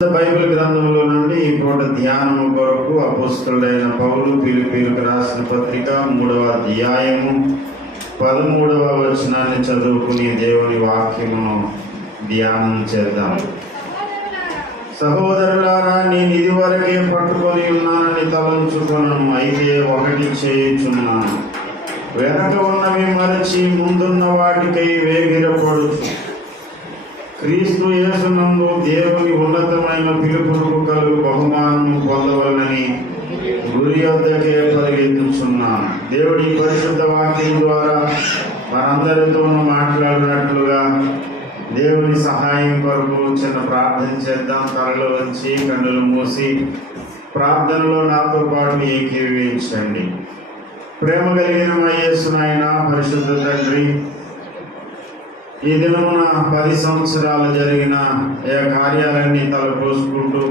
Bible గ్రంథంలో నుండి ఈ పూట ధ్యానము కొరకు అపోస్తలుడైన పౌలు ఫిలిప్పీయులకు రాసిన పత్రిక 3వ అధ్యాయము 13వ వచనాన్ని చదువుకుని దేవుని వాక్యమును ధ్యానం చేద్దాం. సహోదరులారా, నేను ఇదివరకే పట్టుకొని ఉన్నానని తలంచుకొనను, అయితే ఒకటి చేయుచున్నాను, వెనక ఉన్నవి మరచి ముందున్న వాటికై వేగిరపడుచు క్రీస్తు యేసునందు దేవుని ఉన్నతమైన పిలుపునకు కలుగు బహుమానము పొందవలనని గురి వద్దకే పరిగెత్తుచున్నాను. దేవుడి పరిశుద్ధ వాక్యం ద్వారా మనందరితోనూ మాట్లాడినట్లుగా దేవుని సహాయం కొరకు చిన్న ప్రార్థన చేద్దాం. తలలో వచ్చి కన్నులు మూసి ప్రార్థనలో నాతో పాటు ఏకీభవించండి. ప్రేమ కలిగిన మా యేసు నాయన, పరిశుద్ధ తండ్రి, ఈ దినమున 10 సంవత్సరాలు జరిగిన కార్యాలన్నీ తలపోసుకుంటూ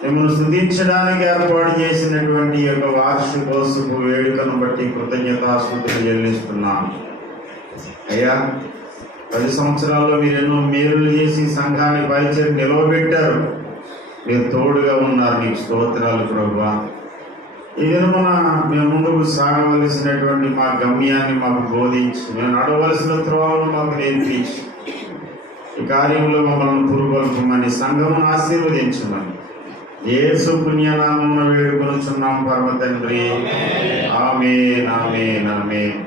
మిమ్మల్ని స్తుతించడానికి ఏర్పాటు చేసినటువంటి ఈ యొక్క వార్షికోత్సవ వేడుకను బట్టి కృతజ్ఞతాస్తుతులు చెల్లిస్తున్నాను. అయ్యా, 10 సంవత్సరాల్లో మీరు ఎన్నో మేలులు చేసి సంఘాన్ని పరిచయం నిలవబెట్టారు. మీరు తోడుగా ఉన్నారు. నీకు స్తోత్రాలు ప్రభువా. ఈ దినమున మేము ముందుకు సాగవలసినటువంటి మా గమ్యాన్ని మాకు బోధించి, మేము నడవలసిన త్రోవను మాకు నేర్పించి, ఈ కార్యంలో మమ్మల్ని పురుగొల్పమని, సంఘమును ఆశీర్వదించమని యేసు పుణ్యనామమున వేడుకొనుచున్నాం పరమ తండ్రి. ఆమేన్, ఆమేన్, ఆమేన్.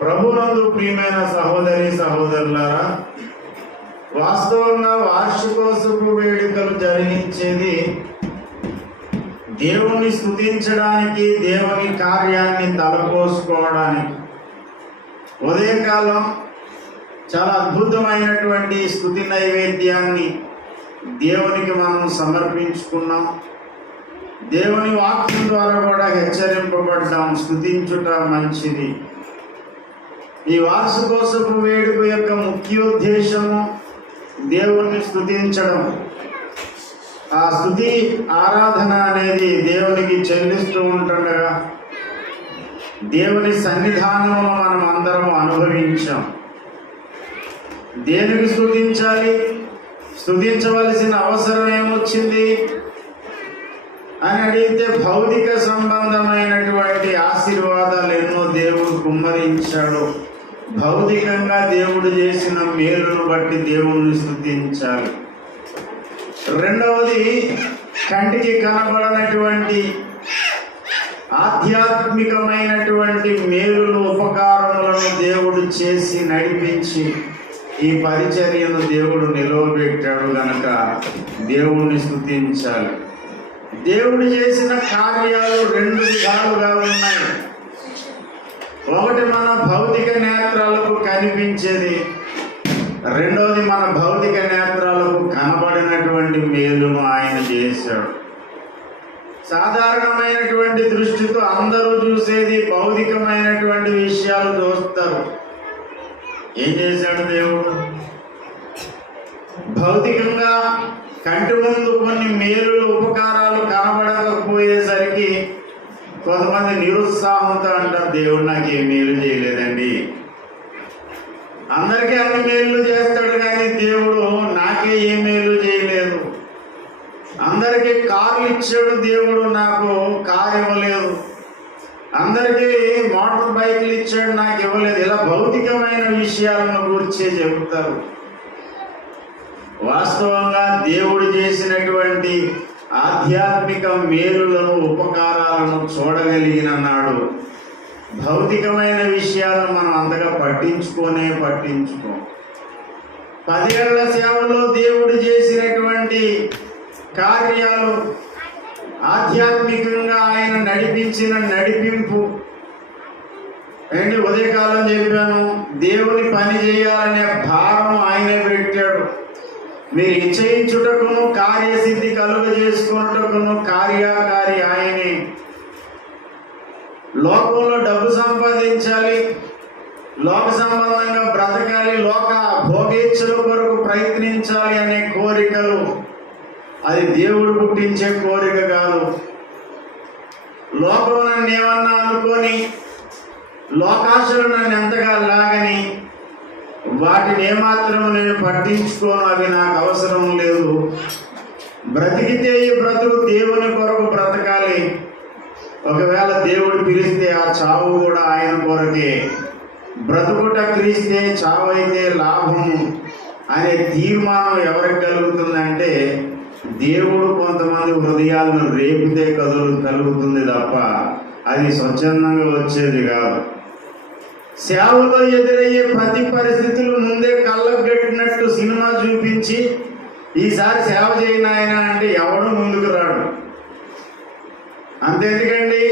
ప్రభునందు ప్రియమైన సహోదరి సహోదరులారా, వాస్తవంగా వార్షికోత్సవ వేడుకలు జరిగించేది దేవుణ్ణి స్తుతించడానికి, దేవుని కార్యాన్ని తలపోసుకోవడానికి. ఉదయకాలం చాలా అద్భుతమైనటువంటి స్తుతి నైవేద్యాన్ని దేవునికి మనం సమర్పించుకున్నాం. దేవుని వాక్యం ద్వారా కూడా హెచ్చరింపబడ్డాం, స్తుతించుట మంచిది. ఈ వార్షికోత్సవ వేడుక యొక్క ముఖ్యోద్దేశము దేవుణ్ణి స్తుతించడం. ఆ స్తుతి ఆరాధన అనేది దేవునికి చెల్లిస్తూ ఉంటుండగా దేవుని సన్నిధానంలో మనం అందరం అనుభవించాం. దేనికి స్తుతించాలి, స్తుతించవలసిన అవసరం ఏమొచ్చింది అని అడిగితే, భౌతిక సంబంధమైనటువంటి ఆశీర్వాదాలు ఎన్నో దేవుడు కుమ్మరించాడు. భౌతికంగా దేవుడు చేసిన మేలును బట్టి దేవుణ్ణి స్తుతించాలి. రెండవది, కంటికి కనబడనటువంటి ఆధ్యాత్మికమైనటువంటి మేలులు, ఉపకారములను దేవుడు చేసి నడిపించి ఈ పరిచర్యను దేవుడు నిలవబెట్టాడు గనక దేవుణ్ణి స్తుతించాలి. దేవుడు చేసిన కార్యాలు 2 విధాలుగా ఉన్నాయి. ఒకటి మన భౌతిక నేత్రాలకు కనిపించేది, రెండవది మన భౌతిక నేత్రాలకు కనబడినటువంటి మేలును ఆయన చేశాడు. సాధారణమైనటువంటి దృష్టితో అందరూ చూసేది భౌతికమైనటువంటి విషయాలు చూస్తారు. ఏం చేశాడు దేవుడు? భౌతికంగా కంటి ముందు కొన్ని మేలులు, ఉపకారాలు కనబడకపోయేసరికి కొంతమంది నిరుత్సాహంతో అంటారు, దేవుడు నాకు ఏ మేలు చేయలేదండి. అందరికీ అన్ని మేలు చేస్తాడు, కానీ దేవుడు నాకే ఏ మేలు చేయలేదు. అందరికీ కార్లు ఇచ్చాడు, దేవుడు నాకు కారు ఇవ్వలేదు. అందరికీ మోటార్ బైకులు ఇచ్చాడు, నాకు ఇవ్వలేదు. ఇలా భౌతికమైన విషయాలను గురించి చెబుతారు. వాస్తవంగా దేవుడు చేసినటువంటి ఆధ్యాత్మిక మేలులను, ఉపకారాలను చూడగలిగిన నాడు భౌతికమైన విషయాలను మనం అంతగా పట్టించుకో. 10 ఏళ్ల సేవలో దేవుడు చేసినటువంటి కార్యాలు, ఆధ్యాత్మికంగా ఆయన నడిపించిన నడిపింపు ఏంటి? ఉదయకాలం చెప్పాను, దేవుని పని చేయాలనే భారం ఆయనే పెట్టాడు. మీరు ఇచ్చయించుటకును, కార్యసిద్ధి కలుగజేసుకున్నటకును కార్యకారి ఆయనే. లోకంలో డబ్బు సంపాదించాలి, లోక సంబంధంగా బ్రతకాలి, లోక భోగేచ్ఛల కొరకు ప్రయత్నించాలి అనే కోరికలు, అది దేవుడు పుట్టించే కోరిక కాదు. లోకం నన్ను ఏమన్నా అనుకొని, లోకాశలు నన్ను ఎంతగా లాగని వాటిని ఏమాత్రం నేను పట్టించుకోను, అవి నాకు అవసరం లేదు. బ్రతికితే ఈ బ్రతుకు దేవుని కొరకు బ్రతకాలి. ఒకవేళ దేవుడు పిలిస్తే ఆ చావు కూడా ఆయన కొరకే. బ్రతుకుట క్రీస్తే, చావైతే లాభము అనే తీర్మానం ఎవరికి కలుగుతుందంటే దేవుడు కొంతమంది హృదయాలను రేపితే కలుగుతుంది తప్ప అది స్వచ్ఛందంగా వచ్చేది కాదు. సేవలో ఎదురయ్యే ప్రతి పరిస్థితులు ముందే కళ్ళకు కట్టినట్టు సినిమా చూపించి ఈసారి సేవ చేయను ఆయన అంటే ఎవడు ముందుకు రాడు. అంతెందుకండి,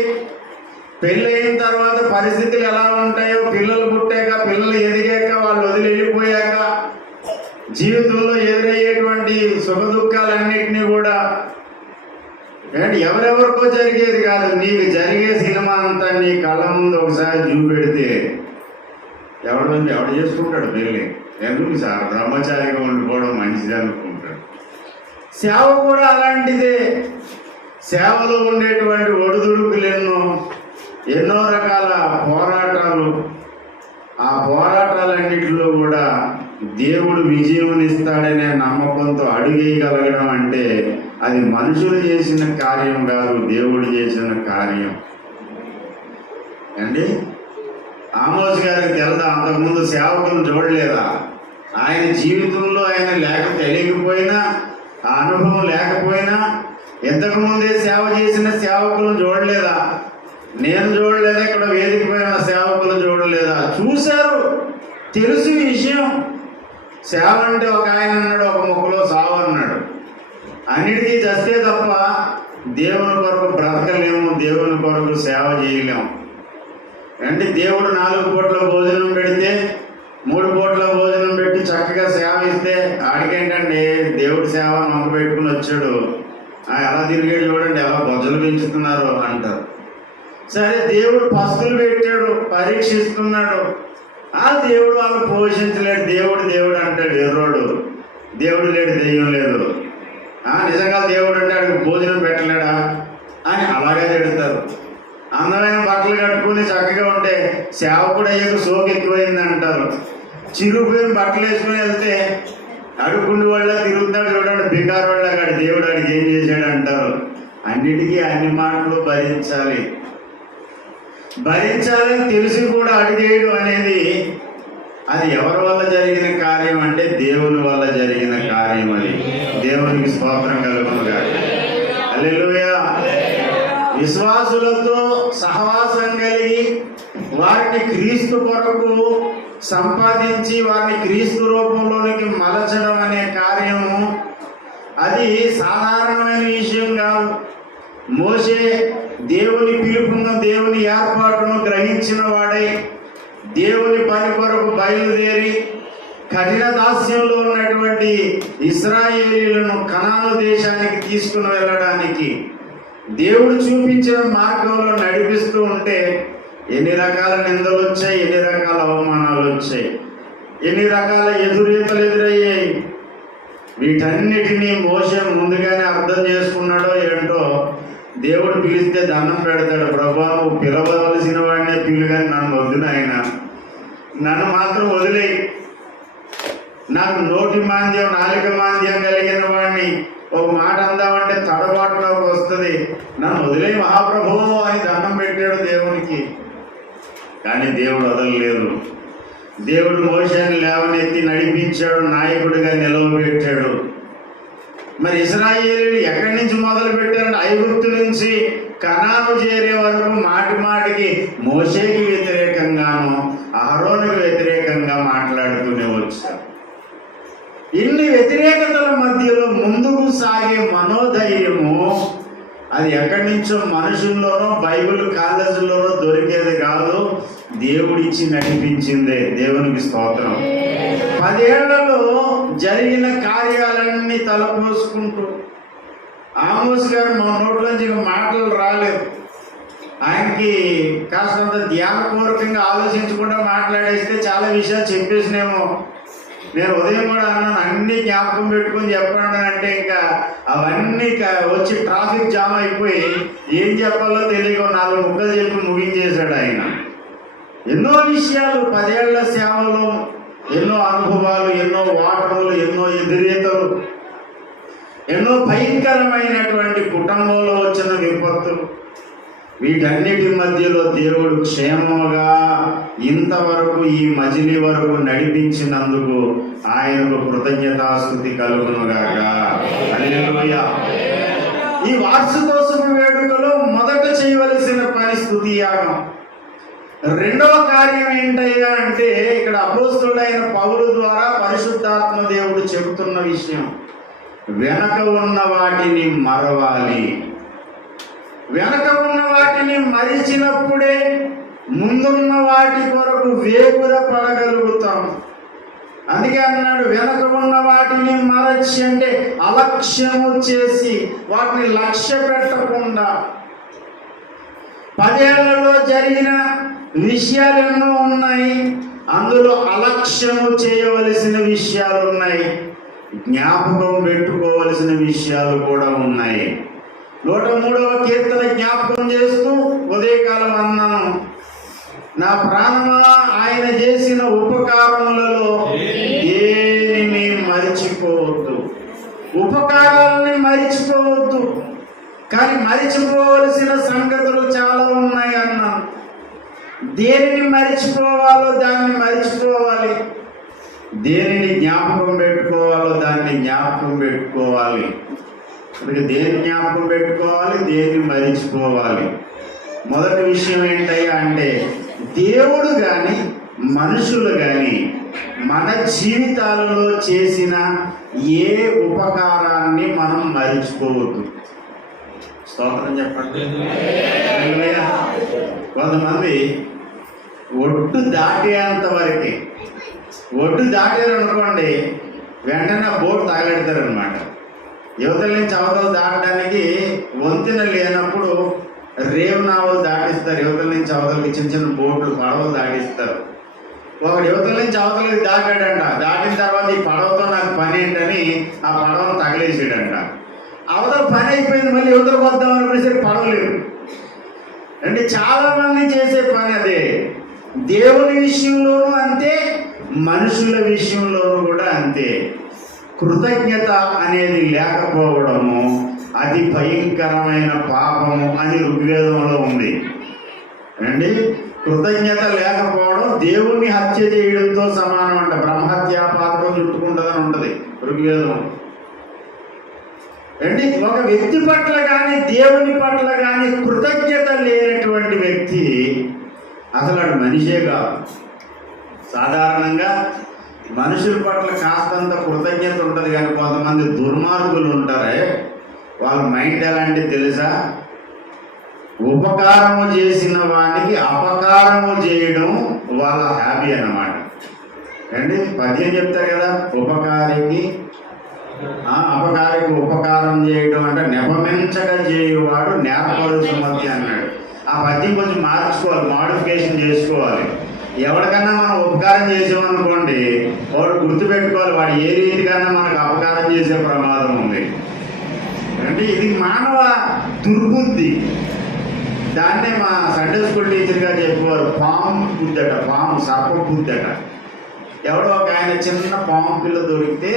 పెళ్ళయిన తర్వాత పరిస్థితులు ఎలా ఉంటాయో, పిల్లలు పుట్టాక, పిల్లలు ఎదిగాక, వాళ్ళు వదిలి వెళ్ళిపోయాక జీవితంలో ఎదురయ్యేటువంటి సుఖ దుఃఖాలన్నింటినీ కూడా ఎవరెవరికో జరిగేది కాదు, నీకు జరిగే సినిమా అంతా నీ కళ్ళ ముందు ఒకసారి చూపెడితే ఎవడు చేసుకుంటాడు పెళ్ళి? ఎందుకు సార్ బ్రహ్మచారిగా ఉండిపోవడం మంచిది అనుకుంటాడు. సేవ కూడా అలాంటిదే. సేవలో ఉండేటువంటి ఒడిదుడుకులు ఎన్నో రకాల పోరాటాలు. ఆ పోరాటాలన్నింటిలో కూడా దేవుడు విజయమునిస్తాడనే నమ్మకంతో అడుగేయగలగడం అంటే అది మనుషులు చేసిన కార్యం కాదు, దేవుడు చేసిన కార్యం అండి. ఆమోస్ గారికి తెలుదా? అంతకుముందు సేవకులను చూడలేదా? ఆయన జీవితంలో ఆయన తెలియకపోయినా, ఆ అనుభవం లేకపోయినా ఇంతకుముందే సేవ చేసిన సేవకులను చూడలేదా? నేను చూడలేదా? ఇక్కడ వేదిక పైన సేవకులు చూడలేదా? చూశారు, తెలుసు విషయం. సేవ అంటే ఒక ఆయన అన్నాడు, ఒక మొక్కలో సావు అన్నాడు. అన్నిటికీ చస్తే తప్ప దేవుని కొరకు బ్రతకలేము, దేవుని కొరకు సేవ చేయలేము. అంటే దేవుడు 4 పూట్ల భోజనం పెడితే 3 పూట్ల భోజనం పెట్టి చక్కగా సేవ ఇస్తే ఆడికేంటండి దేవుడి సేవ నొక్క పెట్టుకుని వచ్చాడు, ఎలా తిరిగాడు చూడండి, ఎలా బొజ్జలు పెంచుతున్నారు అంటారు. సరే, దేవుడు పస్తులు పెట్టాడు, పరీక్షిస్తున్నాడు. ఆ దేవుడు వాళ్ళు పోషించలేడు. దేవుడు అంటాడు ఎర్రోడు, దేవుడు లేడు, దెయ్యం లేదు. నిజంగా దేవుడు అంటే ఆడికి భోజనం పెట్టలేడా అని అలాగే తిడతారు. అందమైన బట్టలు కట్టుకుని చక్కగా ఉంటే సేవకుడు అయ్యాక సోకు ఎక్కువైంది అంటారు. చిరుగుపోయిన బట్టలు వేసుకుని వెళ్తే అడుగుండి వాళ్ళ తిరుగుతున్నాడు చూడండి, బికారు వాళ్ళ కాడు, దేవుడు ఆడికి ఏం చేశాడు అంటారు. అన్నిటికీ అన్ని మాటలు భరించాలని తెలిసి కూడా అడిగేయడం అనేది అది ఎవరి వల్ల జరిగిన కార్యం అంటే దేవుని వల్ల జరిగిన కార్యం. అది దేవునికి స్తోత్రం కలుగునుగాక. హల్లెలూయా. విశ్వాసులతో సహవాసం కలిగి వారిని క్రీస్తు కొరకు సంపాదించి వారిని క్రీస్తు రూపంలోనికి మలచడం అనే కార్యము అది సాధారణమైన విషయం కాదు. మోషే దేవుని పిలుపును, దేవుని ఏర్పాటును గ్రహించిన వాడై దేవుని పని కొరకు బయలుదేరి కఠిన దాస్యంలో ఉన్నటువంటి ఇశ్రాయేలీయులను కనాను దేశానికి తీసుకుని వెళ్ళడానికి దేవుడు చూపించిన మార్గంలో నడిపిస్తూ ఉంటే ఎన్ని రకాల నిందలు వచ్చాయి, ఎన్ని రకాల అవమానాలు వచ్చాయి, ఎన్ని రకాల ఎదురీతలు ఎదురయ్యాయి. వీటన్నిటినీ మోషే ముందుగానే అర్థం చేసుకున్నాడో ఏంటో. దేవుడు పిలిస్తే దండం పెడతాడు, ప్రభా నువ్వు పిలవలసిన వాడినే పిలు, కానీ నన్ను వద్దు నాయన, నన్ను మాత్రం వదిలేయి. నాకు నోటి మాంద్యం, నాలుక మాంద్యం కలిగిన వాడిని ఒక మాట అందామంటే తడబాటులోకి వస్తుంది, నన్ను వదిలే మహాప్రభు అని దండం పెట్టాడు దేవునికి. కానీ దేవుడు వదలలేదు. దేవుడు మోషేని లేవనెత్తి నడిపించాడు, నాయకుడిగా నిలవబెట్టాడు. మరి ఇశ్రాయేలీయులు ఎక్కడి నుంచి మొదలు పెట్టారంటే ఐగుప్తు నుంచి కనాను చేరే వరకు మాటి మాటికి మోషేకి వ్యతిరేకంగాను అహరోనుకి వ్యతిరేకంగా మాట్లాడుతూనే వచ్చారు. ఇన్ని వ్యతిరేకతల మధ్యలో ముందుకు సాగే మనోధైర్యము అది ఎక్కడి నుంచో మనుషుల్లోనో బైబిల్ కాలేజీల్లోనో దొరికేది కాదు, దేవుడిచ్చి నడిపించిందే. దేవునికి స్తోత్రం. 10 ఏళ్లలో జరిగిన కార్యాలన్నీ తలపోసుకుంటూ ఆమోస్ గారు మా నోట్లోంచి మాటలు రాలేదు. ఆయనకి కాస్తంత ధ్యానపూర్వకంగా ఆలోచించకుండా మాట్లాడేస్తే చాలా విషయాలు చెప్పేసినేమో. నేను ఉదయం కూడా అన్నాను, అన్ని జ్ఞాపకం పెట్టుకుని చెప్పండి అంటే ఇంకా అవన్నీ వచ్చి ట్రాఫిక్ జామ్ అయిపోయి ఏం చెప్పాలో తెలియక 4 ముక్కలు చెప్పి ముగించేశాడు ఆయన. ఎన్నో విషయాలు 10 ఏళ్ల సేవలో, ఎన్నో అనుభవాలు, ఎన్నో ఓటములు, ఎన్నో ఎదురీతలు, ఎన్నో భయంకరమైనటువంటి కుటుంబంలో వచ్చిన విపత్తులు, వీటన్నిటి మధ్యలో దేవుడు క్షేమముగా ఇంతవరకు ఈ మజిలీ వరకు నడిపించినందుకు ఆయనకు కృతజ్ఞతాస్తుతి కలుగునుగాక. హల్లెలూయా. ఈ వార్షికోత్సవ వేడుకలో మొదట చేయవలసిన పని స్తుతి యాగం. రెండవ కార్యం ఏంటయ్యా అంటే, ఇక్కడ అపోస్తలుడైన పౌలు ద్వారా పరిశుద్ధాత్మ దేవుడు చెబుతున్న విషయం, వెనక ఉన్న వాటిని మరవాలి. వెనక ఉన్న వాటిని మరిచినప్పుడే ముందున్న వాటి కొరకు వేగుర పడగలుగుతాం. అందుకే అన్నాడు, వెనక ఉన్న వాటిని మరచి అంటే అలక్ష్యము చేసి వాటిని లక్ష్య పెట్టకుండా. 10 ఏళ్లలో జరిగిన విషయాలు ఎన్నో ఉన్నాయి, అందులో అలక్ష్యము చేయవలసిన విషయాలు ఉన్నాయి, జ్ఞాపకం పెట్టుకోవలసిన విషయాలు కూడా ఉన్నాయి. 103వ కీర్తన జ్ఞాపకం చేస్తూ ఉదయకాలం అన్నాను, నా ప్రాణమా ఆయన చేసిన ఉపకారములలో దేనిని మరిచిపోవద్దు. ఉపకారాలని మరిచిపోవద్దు, కానీ మరిచిపోవలసిన సంగతులు చాలా ఉన్నాయి అన్నాను. దేనిని మరిచిపోవాలో దాన్ని మరిచిపోవాలి, దేనిని జ్ఞాపకం పెట్టుకోవాలో దాన్ని జ్ఞాపకం పెట్టుకోవాలి. అందుకే దేని జ్ఞాపకం పెట్టుకోవాలి, దేన్ని మరిచిపోవాలి. మొదటి విషయం ఏంటయ్యా అంటే, దేవుడు కానీ మనుషులు కానీ మన జీవితాలలో చేసిన ఏ ఉపకారాన్ని మనం మరిచిపోవద్దు. స్తోత్రం చెప్పండి. కొంతమంది ఒడ్డు దాటేంత వరకు, ఒడ్డు దాటారనుకోండి వెంటనే బోట్ తగలెడతారనమాట. యువతల నుంచి అవతల దాటడానికి వంతెన లేనప్పుడు రేవు నావలు దాటిస్తారు. యువతల నుంచి అవతలకి చిన్న చిన్న బోట్లు, పడవలు దాటిస్తారు. ఒకడు యువతల నుంచి అవతలకి దాటాడంట. దాటిన తర్వాత ఈ పడవతో నాకు పని ఏంటని ఆ పడవను తగలేసాడంట. అవతల పని అయిపోయింది, మళ్ళీ యువతలకు వద్దాం అనుకునేసరికి పడవలేదు. అంటే చాలా మంది చేసే పని అదే. దేవుని విషయంలోనూ అంతే, మనుషుల విషయంలోనూ కూడా అంతే. కృతజ్ఞత అనేది లేకపోవడము అది భయంకరమైన పాపము అని ఋగ్వేదంలో ఉంది అండి. కృతజ్ఞత లేకపోవడం దేవుణ్ణి హత్య చేయడంతో సమానం అంట. బ్రహ్మహత్యా పాపం చుట్టుకుంటుందని ఉంటుంది ఋగ్వేదం అండి. ఒక వ్యక్తి పట్ల కానీ దేవుని పట్ల కానీ కృతజ్ఞత లేనటువంటి వ్యక్తి అసలు వాడు మనిషే కాదు. సాధారణంగా మనుషుల పట్ల కాస్తంత కృతజ్ఞత ఉంటుంది, కానీ కొంతమంది దుర్మార్గులు ఉంటారే, వాళ్ళ మైండ్ ఎలాంటి తెలుసా? ఉపకారము చేసిన వానికి అపకారము చేయడం వాళ్ళ హ్యాబీ అన్నమాట అండి. పద్యం చెప్తారు కదా, అపకారికి ఉపకారం చేయడం అంటే నెపమించగా చేయువాడు నేర్పరుసు మధ్య అన్నాడు. ఆ పద్యం కొంచెం మార్చుకోవాలి, మాడిఫికేషన్ చేసుకోవాలి. ఎవరికన్నా మనం ఉపకారం చేసామనుకోండి, వాడు గుర్తుపెట్టుకోవాలి వాడు ఏ రీతికన్నా మనకు అపకారం చేసే ప్రమాదం ఉంది. అంటే ఇది మానవ దుర్బుద్ధి. దాన్నే మా సండే స్కూల్ టీచర్గా చెప్పేవారు పాము బుద్ధట, పాము సర్ప బుద్ధట. ఎవడో ఒక ఆయన చిన్న పాము పిల్ల దొరికితే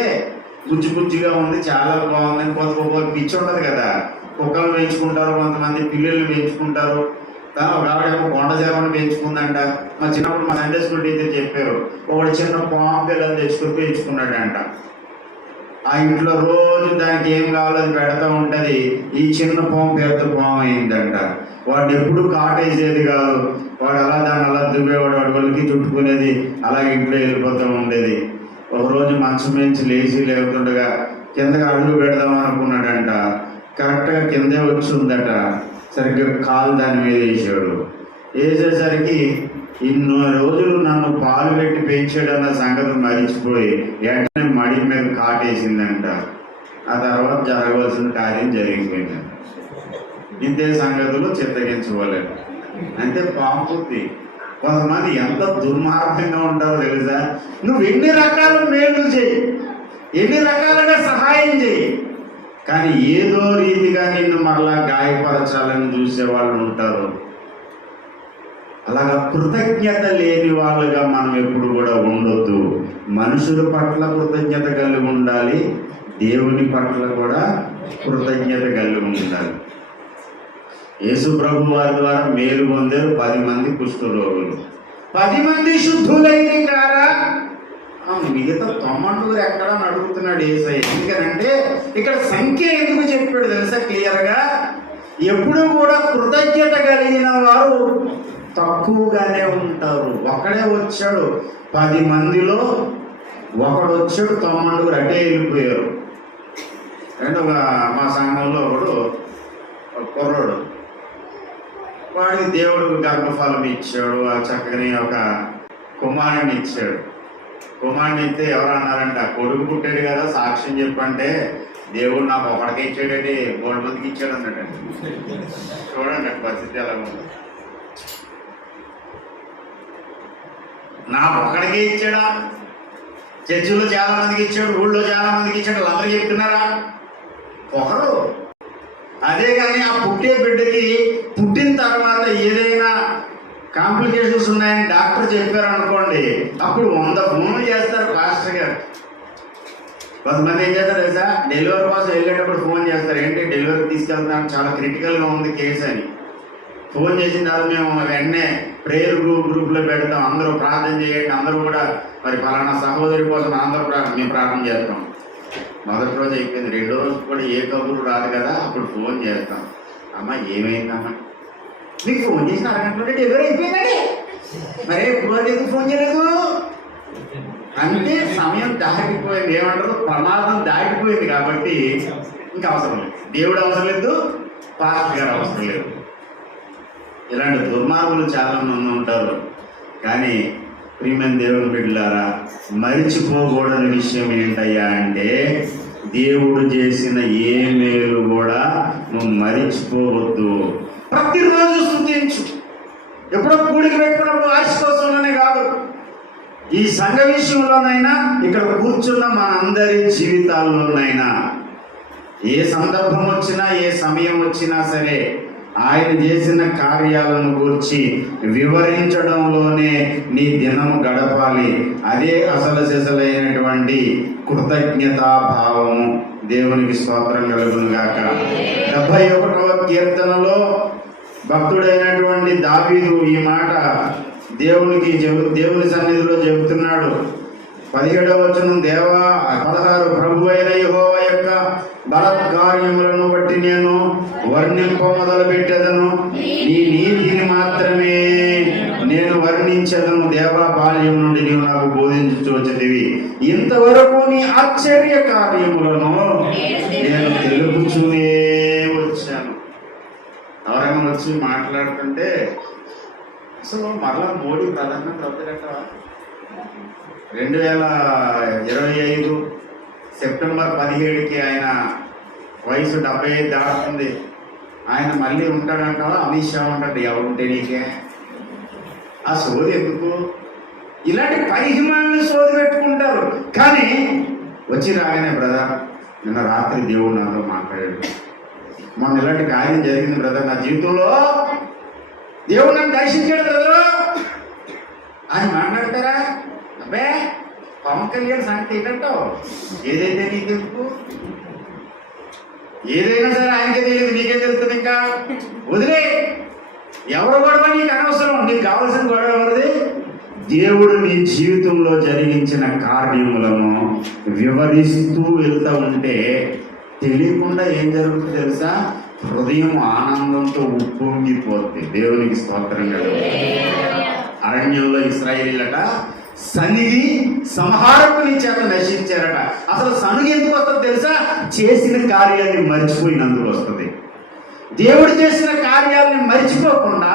బుజ్జి బుజ్జిగా ఉంది, చాలా బాగుందని కొంత పిచ్చి ఉంటుంది కదా, కుక్కలు పెంచుకుంటారు, కొంతమంది పిల్లలు పెంచుకుంటారు. ఒక ఆవిడేమో కొండ చేపను పెంచుకుందంట. మా చిన్నప్పుడు మా సండే స్కూల్ టీచర్ చెప్పారు, ఒకటి చిన్న పాము పిల్లలు తెచ్చుకొని పెంచుకున్నాడంట. ఆ ఇంట్లో రోజు దానికి ఏం కావాలో అది పెడతా ఉంటుంది. ఈ చిన్న పాము పెద్ద పాము అయిందంట. వాడు ఎప్పుడు కాటేసేది కాదు, వాడు అలా దాన్ని అలా దువ్వేవాడు, వాడు వాళ్ళకి చుట్టుకునేది, అలాగే ఇంట్లో వెళ్ళిపోతూ ఉండేది. ఒకరోజు మంచం నుంచి లేచి లేవుతుండగా కిందకి అడుగు పెడదాం అనుకున్నాడంట. కరెక్ట్గా కిందే వచ్చి ఉందట. సరిగ్గా కాలు దాని మీద వేసాడు. వేసేసరికి ఇన్నో రోజులు నన్ను పాలు పెట్టి పెంచాడన్న సంగతి మరిచిపోయి వెంటనే మడి మీద కాటేసిందంట. ఆ తర్వాత జరగవలసిన కార్యం జరిగిపోయింది. ఇంతే సంగతులు చిత్తగించుకోలేదు. అంటే పాంపుద్ది. కొంతమంది ఎంత దుర్మార్గంగా ఉంటారో తెలుసా? నువ్వు ఎన్ని రకాల మేలు చేయి, ఎన్ని రకాలుగా సహాయం చేయి, కానీ ఏదో రీతిగా నిన్ను మరలా గాయపరచాలని చూసే వాళ్ళు ఉంటారు. అలాగా కృతజ్ఞత లేని వాళ్ళుగా మనం ఎప్పుడు కూడా ఉండొద్దు. మనుషుల పట్ల కృతజ్ఞత కలిగి ఉండాలి, దేవుని పట్ల కూడా కృతజ్ఞత కలిగి ఉండాలి. యేసు ప్రభు వారి ద్వారా మేలు పొందారు 10 మంది కుష్ఠరోగులు, 10 మంది శుద్ధులైన కారా? మిగతా 90 ఎక్కడ అడుగుతున్నాడు యేసయ్య. ఎందుకనంటే ఇక్కడ సంఖ్య ఎందుకు చెప్పాడు తెలుసా క్లియర్గా? ఎప్పుడు కూడా కృతజ్ఞత కలిగిన వారు తక్కువగానే ఉంటారు. ఒకడే వచ్చాడు 10 మందిలో, ఒకడు వచ్చాడు 90 అటే వెళ్ళిపోయారు. అంటే మా సంఘంలో ఒకడు కుర్రాడు, వాడికి దేవుడు గర్భఫలం ఇచ్చాడు, చక్కని ఒక కుమారుని ఇచ్చాడు. కుమారుని ఇస్తే ఎవరు అన్నారంట, కొడుకు పుట్టాడు కదా సాక్ష్యం చెప్పంటే దేవుడు నాకు ఒకడికే ఇచ్చాడండి 3 మందికి ఇచ్చాడు అన్నాడండి. చూడండి పరిస్థితి ఎలా ఉంది. నాకు ఒకడికే ఇచ్చాడా? చర్చిలో చాలా మందికి ఇచ్చాడు, ఊళ్ళో చాలా మందికి ఇచ్చాడు, వాళ్ళందరూ చెప్తున్నారా? ఒకరు. అదే కానీ ఆ పుట్టే బిడ్డకి పుట్టిన తర్వాత ఏదైనా కాంప్లికేషన్స్ ఉన్నాయని డాక్టర్ చెప్పారు అనుకోండి, అప్పుడు 100 ఫోన్లు చేస్తారు పాస్టర్ గారు. కొంతమంది ఏం చేస్తారు తెలుసా, డెలివరీ కోసం వెళ్ళేటప్పుడు ఫోన్ చేస్తారు, ఏంటి డెలివరీ తీసుకెళ్తాను చాలా క్రిటికల్గా ఉంది కేసు అని. ఫోన్ చేసిన తర్వాత మేము వెంటనే ప్రేయర్ గ్రూప్లో పెడతాం, అందరూ ప్రార్థన చేయండి, అందరూ కూడా మరి ఫలానా సహోదరి కోసం అందరూ మేము ప్రార్థన చేస్తాం. మొదటి రోజు అయిపోయింది, 2వ రోజు కూడా ఏ కబురు రాదు కదా, అప్పుడు ఫోన్ చేస్తాం. అమ్మ ఏమైందమ్మా? మీకు ఫోన్ చేసిన అరగంటలో డెలివరీ అయిపోయిందండి, మరే ఎప్పుడు ఎందుకు ఫోన్ చేయలేదు అంటే సమయం దాటిపోయింది, ఏమంటారు ప్రమాదం దాటిపోయింది కాబట్టి ఇంకా అవసరం లేదు. దేవుడు అవసరం లేదు, పాస్టర్ గారు అవసరం లేదు. ఇలాంటి దుర్మార్గులు చాలా మంది ఉంటారు. కానీ ప్రియమైన దేవుని బిడ్డలారా, మరిచిపోకూడని విషయం ఏంటయ్యా అంటే దేవుడు చేసిన ఏ మేలు కూడా నువ్వు మరిచిపోవద్దు. ప్రతిరోజు స్తుతించు. ఎప్పుడో కూడికి పెట్టుకున్నప్పుడు ఆశ కోసంలోనే కాదు, ఈ సంఘ విషయంలోనైనా, ఇక్కడ కూర్చున్న మన అందరి జీవితాల్లోనైనా, ఏ సందర్భం వచ్చినా ఏ సమయం వచ్చినా సరే ఆయన చేసిన కార్యాలను గురించి వివరించడంలోనే నీ దినము గడపాలి. అదే అసలు సిసలైనటువంటి కృతజ్ఞతాభావము. దేవునికి స్తోత్రం కలుగును గాక. 71వ కీర్తనలో భక్తుడైనటువంటి దావీదు ఈ మాట దేవుని సన్నిధిలో చెబుతున్నాడు. 17వ వచనం, 16 ప్రభు అయిన యెహోవా యొక్క బలత్కార్యములను బట్టి నేను వర్ణింప మొదలు పెట్టేదను, నీ నీతిని మాత్రమే నేను వర్ణించదను. దేవా, బాల్యం నుండి నీవు నాకు బోధించుచు వచ్చితివి, ఇంతవరకు నీ ఆశ్చర్య కార్యములను నేను తెలుపుచూనే వచ్చాను. ఎవరైనా వచ్చి మాట్లాడుతుంటే అసలు మరలా మోడీ ప్రధానమంత్రి అవుతారట. 2025 సెప్టెంబర్ 17కి ఆయన వయసు 75 దాటుతుంది. ఆయన మళ్ళీ ఉంటాడంటావా? అమిత్ షా ఉంటాడు. ఎవరుంటే నీకే ఆ సోది ఎందుకు? ఇలాంటి పరిహిమాన్ని సోది పెట్టుకుంటారు. కానీ వచ్చి రాగానే బ్రదర్, నిన్న రాత్రి దేవుడు నాతో మాట్లాడాడు, మొన్న ఇలాంటి కార్యం జరిగింది బ్రదర్, నా జీవితంలో దేవుడు నన్ను దర్శించాడు బ్రదరు అని మాట్లాడతారా? అబ్బే, పవన్ కళ్యాణ్ సంగతి ఏంటంటావు? ఏదైతే నీకు తెలుసు, ఏదైనా సరే ఆయనకే తెలియదు, నీకే తెలుస్తుంది. ఇంకా వదిలే, ఎవరు గొడవ నీకు అనవసరం. నీకు కావాల్సిన గొడవ ఎవరిది? దేవుడు నీ జీవితంలో జరిగించిన కార్యములను వివరిస్తూ వెళ్తూ ఉంటే తెలియకుండా ఏం జరుగుతుంది తెలుసా? హృదయం ఆనందంతో ఉప్పొంగిపోద్ది. దేవునికి స్తోత్రం కలుగు. అరణ్యంలో ఇశ్రాయేలీలట సనిగి సంహారకుని చేత నశించారట. అసలు సనుగు ఎందుకు వస్తుంది తెలుసా? చేసిన కార్యాన్ని మర్చిపోయినందుకు వస్తుంది. దేవుడు చేసిన కార్యాలని మర్చిపోకుండా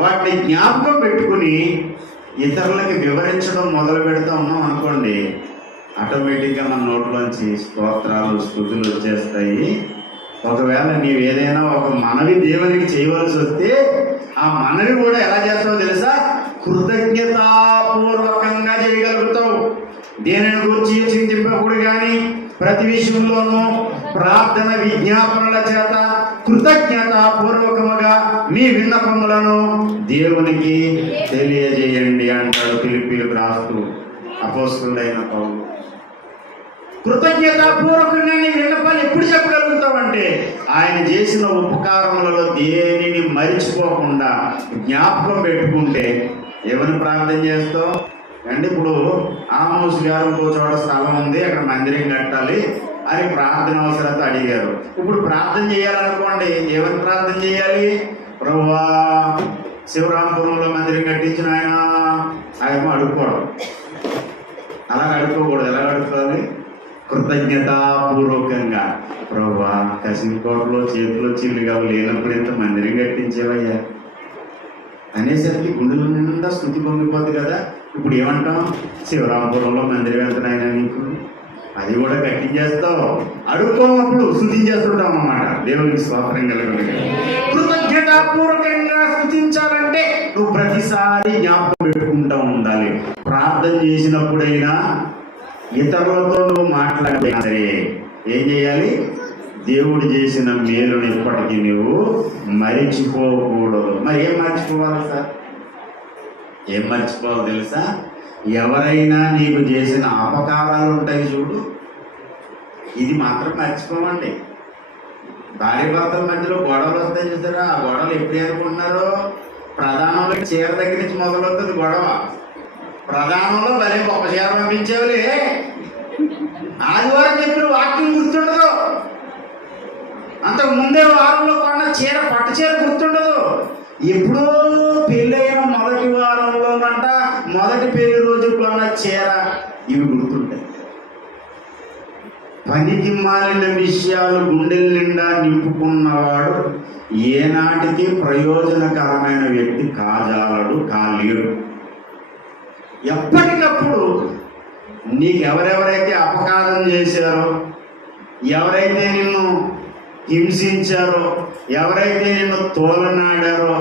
వాటిని జ్ఞాపకం పెట్టుకుని ఇతరులకి వివరించడం మొదలు పెడతా ఉన్నాం అనుకోండి, ఆటోమేటిక్గా మన నోట్లోంచి స్తోత్రాలు, స్తుతులు వచ్చేస్తాయి. ఒకవేళ నీవు ఏదైనా ఒక మనవి దేవునికి చేయవలసి వస్తే ఆ మనవి కూడా ఎలా చేస్తావో తెలుసా? కృతజ్ఞతాపూర్వకంగా చేయగలుగుతావు. దేనిని గురించి చింతింపకూడదు, కానీ ప్రతి విషయంలోనూ ప్రార్థన విజ్ఞాపనల చేత కృతజ్ఞతాపూర్వకముగా మీ విన్నపములను దేవునికి తెలియజేయండి అంటాడు ఫిలిప్పీయులకు రాస్తూ అపోస్తలుడైన పౌలు. కృతజ్ఞతాపూర్వకంగా నీ విన్నపాలు ఎప్పుడు చెప్పగలుగుతావంటే ఆయన చేసిన ఉపకారములలో దేనిని మరిచిపోకుండా జ్ఞాపకం పెట్టుకుంటే ఏమని ప్రార్థన చేస్తావు అంటే ఇప్పుడు ఆమోస్ గారు ఇంకో చోట స్థలం ఉంది, అక్కడ మందిరం కట్టాలి అని ప్రార్థన అవసరత అడిగారు. ఇప్పుడు ప్రార్థన చేయాలనుకోండి, ఏమని ప్రార్థన చేయాలి? ప్రభువా శివరాంపురంలో మందిరం కట్టించిన ఆయన అడుక్కోవడం. అలా అడుక్కోకూడదు. ఎలా అడుక్కోవాలి? కృతజ్ఞతాపూర్వకంగా. ప్రభువా కసింకోటలో చేతిలో చిల్లుగా లేనప్పుడు ఎంత మందిరం కట్టించేవయ్యా అనేసరికి గుండెల నిండా స్తుతి పొంగిపోద్ది కదా. ఇప్పుడు ఏమంటాం? శివరామపురంలో మందిరం వెళ్తున్నాయన నీకు, అది కూడా కట్టించేస్తావు. అడుక్కోనప్పుడు స్తుతించేస్తుంటాం అన్నమాట. దేవునికి స్తోత్రం కలుగును. కృతజ్ఞతాపూర్వకంగా స్తుతించాలంటే నువ్వు ప్రతిసారి జ్ఞాపకం పెట్టుకుంటూ ఉండాలి. ప్రార్థన చేసినప్పుడైనా ఇతరులతో నువ్వు మాట్లాడినా సరే ఏం చేయాలి? దేవుడు చేసిన మేలుని ఎప్పటికీ నువ్వు మరిచిపోకూడదు. మరి ఏం మర్చిపోవాలి సార్? ఏం మర్చిపోవాలి తెలుసా? ఎవరైనా నీకు చేసిన అపకారాలు ఉంటాయి చూడు, ఇది మాత్రం మర్చిపోమండి. భార్య భర్తల మధ్యలో గొడవలు వస్తాయి చూసారా? ఆ గొడవలు ఎప్పుడు అనుకుంటున్నారు? ప్రధానంలో చీర దగ్గర నుంచి మొదలవుతుంది గొడవ. ప్రధానంలో భలే గొప్ప చీర పంపించేవాళ్ళే, ఆదివారం చెప్పిన వాక్యం గుర్తుండదు. అంతకు ముందే వారంలో కొన్న చీర పట్టు చీర గుర్తుండదు. ఎప్పుడో పెళ్ళైన మొదటి వారంలోనంట మొదటి పెళ్లి రోజు కొన్న చీర ఇవి గుర్తుంటాయి. పనికి మాలిన విషయాలు గుండెల నిండా నింపుకున్నవాడు ఏనాటికి ప్రయోజనకరమైన వ్యక్తి కాలేడు. ఎప్పటికప్పుడు నీకెవరెవరైతే అపకారం చేశారో, ఎవరైతే నిన్ను హింసించారో, ఎవరైతే నిన్ను తోలనాడారో,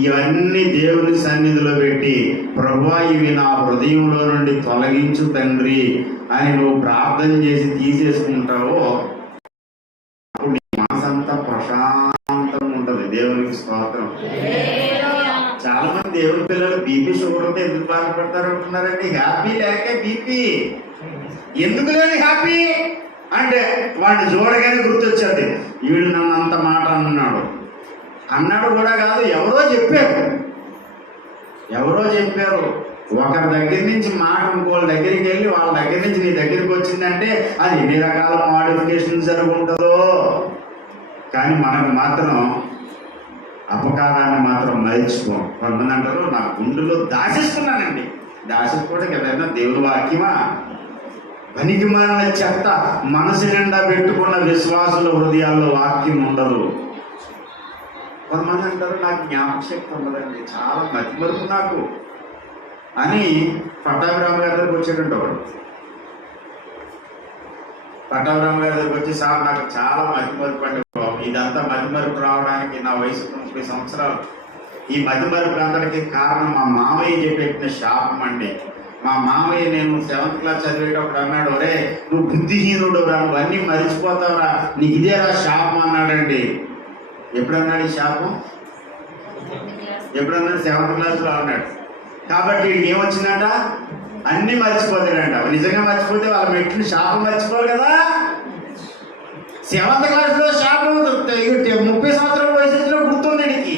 ఇవన్నీ దేవుని సన్నిధిలో పెట్టి ప్రభువా ఇవి నా హృదయంలో నుండి తొలగించు తండ్రి అని నువ్వు ప్రార్థన చేసి తీసేసుకుంటావో అప్పుడు నీ మనసంతా ప్రశాంతంగా ఉంటుంది. దేవునికి స్తోత్రం. చాలా మంది దేవుని పిల్లలు బీపీ షుగర్తో ఎందుకు బాధపడతారు అంటున్నారండి? హ్యాపీ లేక బీపీ ఎందుకు లేదు హ్యాపీ అంటే వాడిని చూడగానే గుర్తొచ్చేది, వీడు నన్ను అంత మాట అన్నాడు కూడా కాదు, ఎవరో చెప్పారు. ఒకరి దగ్గర నుంచి మాట ఇంకోళ్ళ దగ్గరికి వెళ్ళి వాళ్ళ దగ్గర నుంచి నీ దగ్గరికి వచ్చిందంటే అది ఎన్ని రకాల మోడిఫికేషన్ జరుగుంటుందో. కానీ మనకు మాత్రం అపకారాన్ని మాత్రం మరిచిపోం. కొంతమంది అంటారు నా గుండెలో దాచేసుకున్నానండి. దాచేసుకోవడం ఏదైనా దేవుని వాక్యమా? పనికి మాలిన చెత్త మనసు నిండా పెట్టుకున్న విశ్వాసుల హృదయాల్లో వాక్యం ఉండదు. కొంతమంది అంటారు నాకు జ్ఞాపక శక్తి ఉండదండి, చాలా మతిమరుపు నాకు అని పట్టాభిరామ గారి దగ్గరికి వచ్చాడంట వాడు. పట్టాభిరామ గారి దగ్గరికి వచ్చి, సార్ నాకు చాలా మతిమరుపు అంటే, ఇదంతా మతిమరుపు రావడానికి నా వయసు 30 సంవత్సరాలు. ఈ మతిమరుపు అందరికి కారణం మా మామయ్య చెప్పిన శాపం అండి. మా మామయ్య నేను 7th క్లాస్ చదివేటప్పుడు అన్నాడు, ఒరే నువ్వు బుద్ధిహీనుడు రా, నువ్వన్నీ మరిచిపోతావురా, నీకు ఇదేరా శాపం అన్నాడండి. ఎప్పుడన్నాడు ఈ శాపం? ఎప్పుడన్నాడు? 7th క్లాస్లో అన్నాడు. కాబట్టి ఏమొచ్చిందంట? అన్నీ మర్చిపోతాడంట. నిజంగా మర్చిపోతే వాళ్ళ మెట్లు శాపం మర్చిపోరు కదా. 7th క్లాస్లో శాపం 30 సంవత్సరాల వయసులో గుర్తుంది నీకు.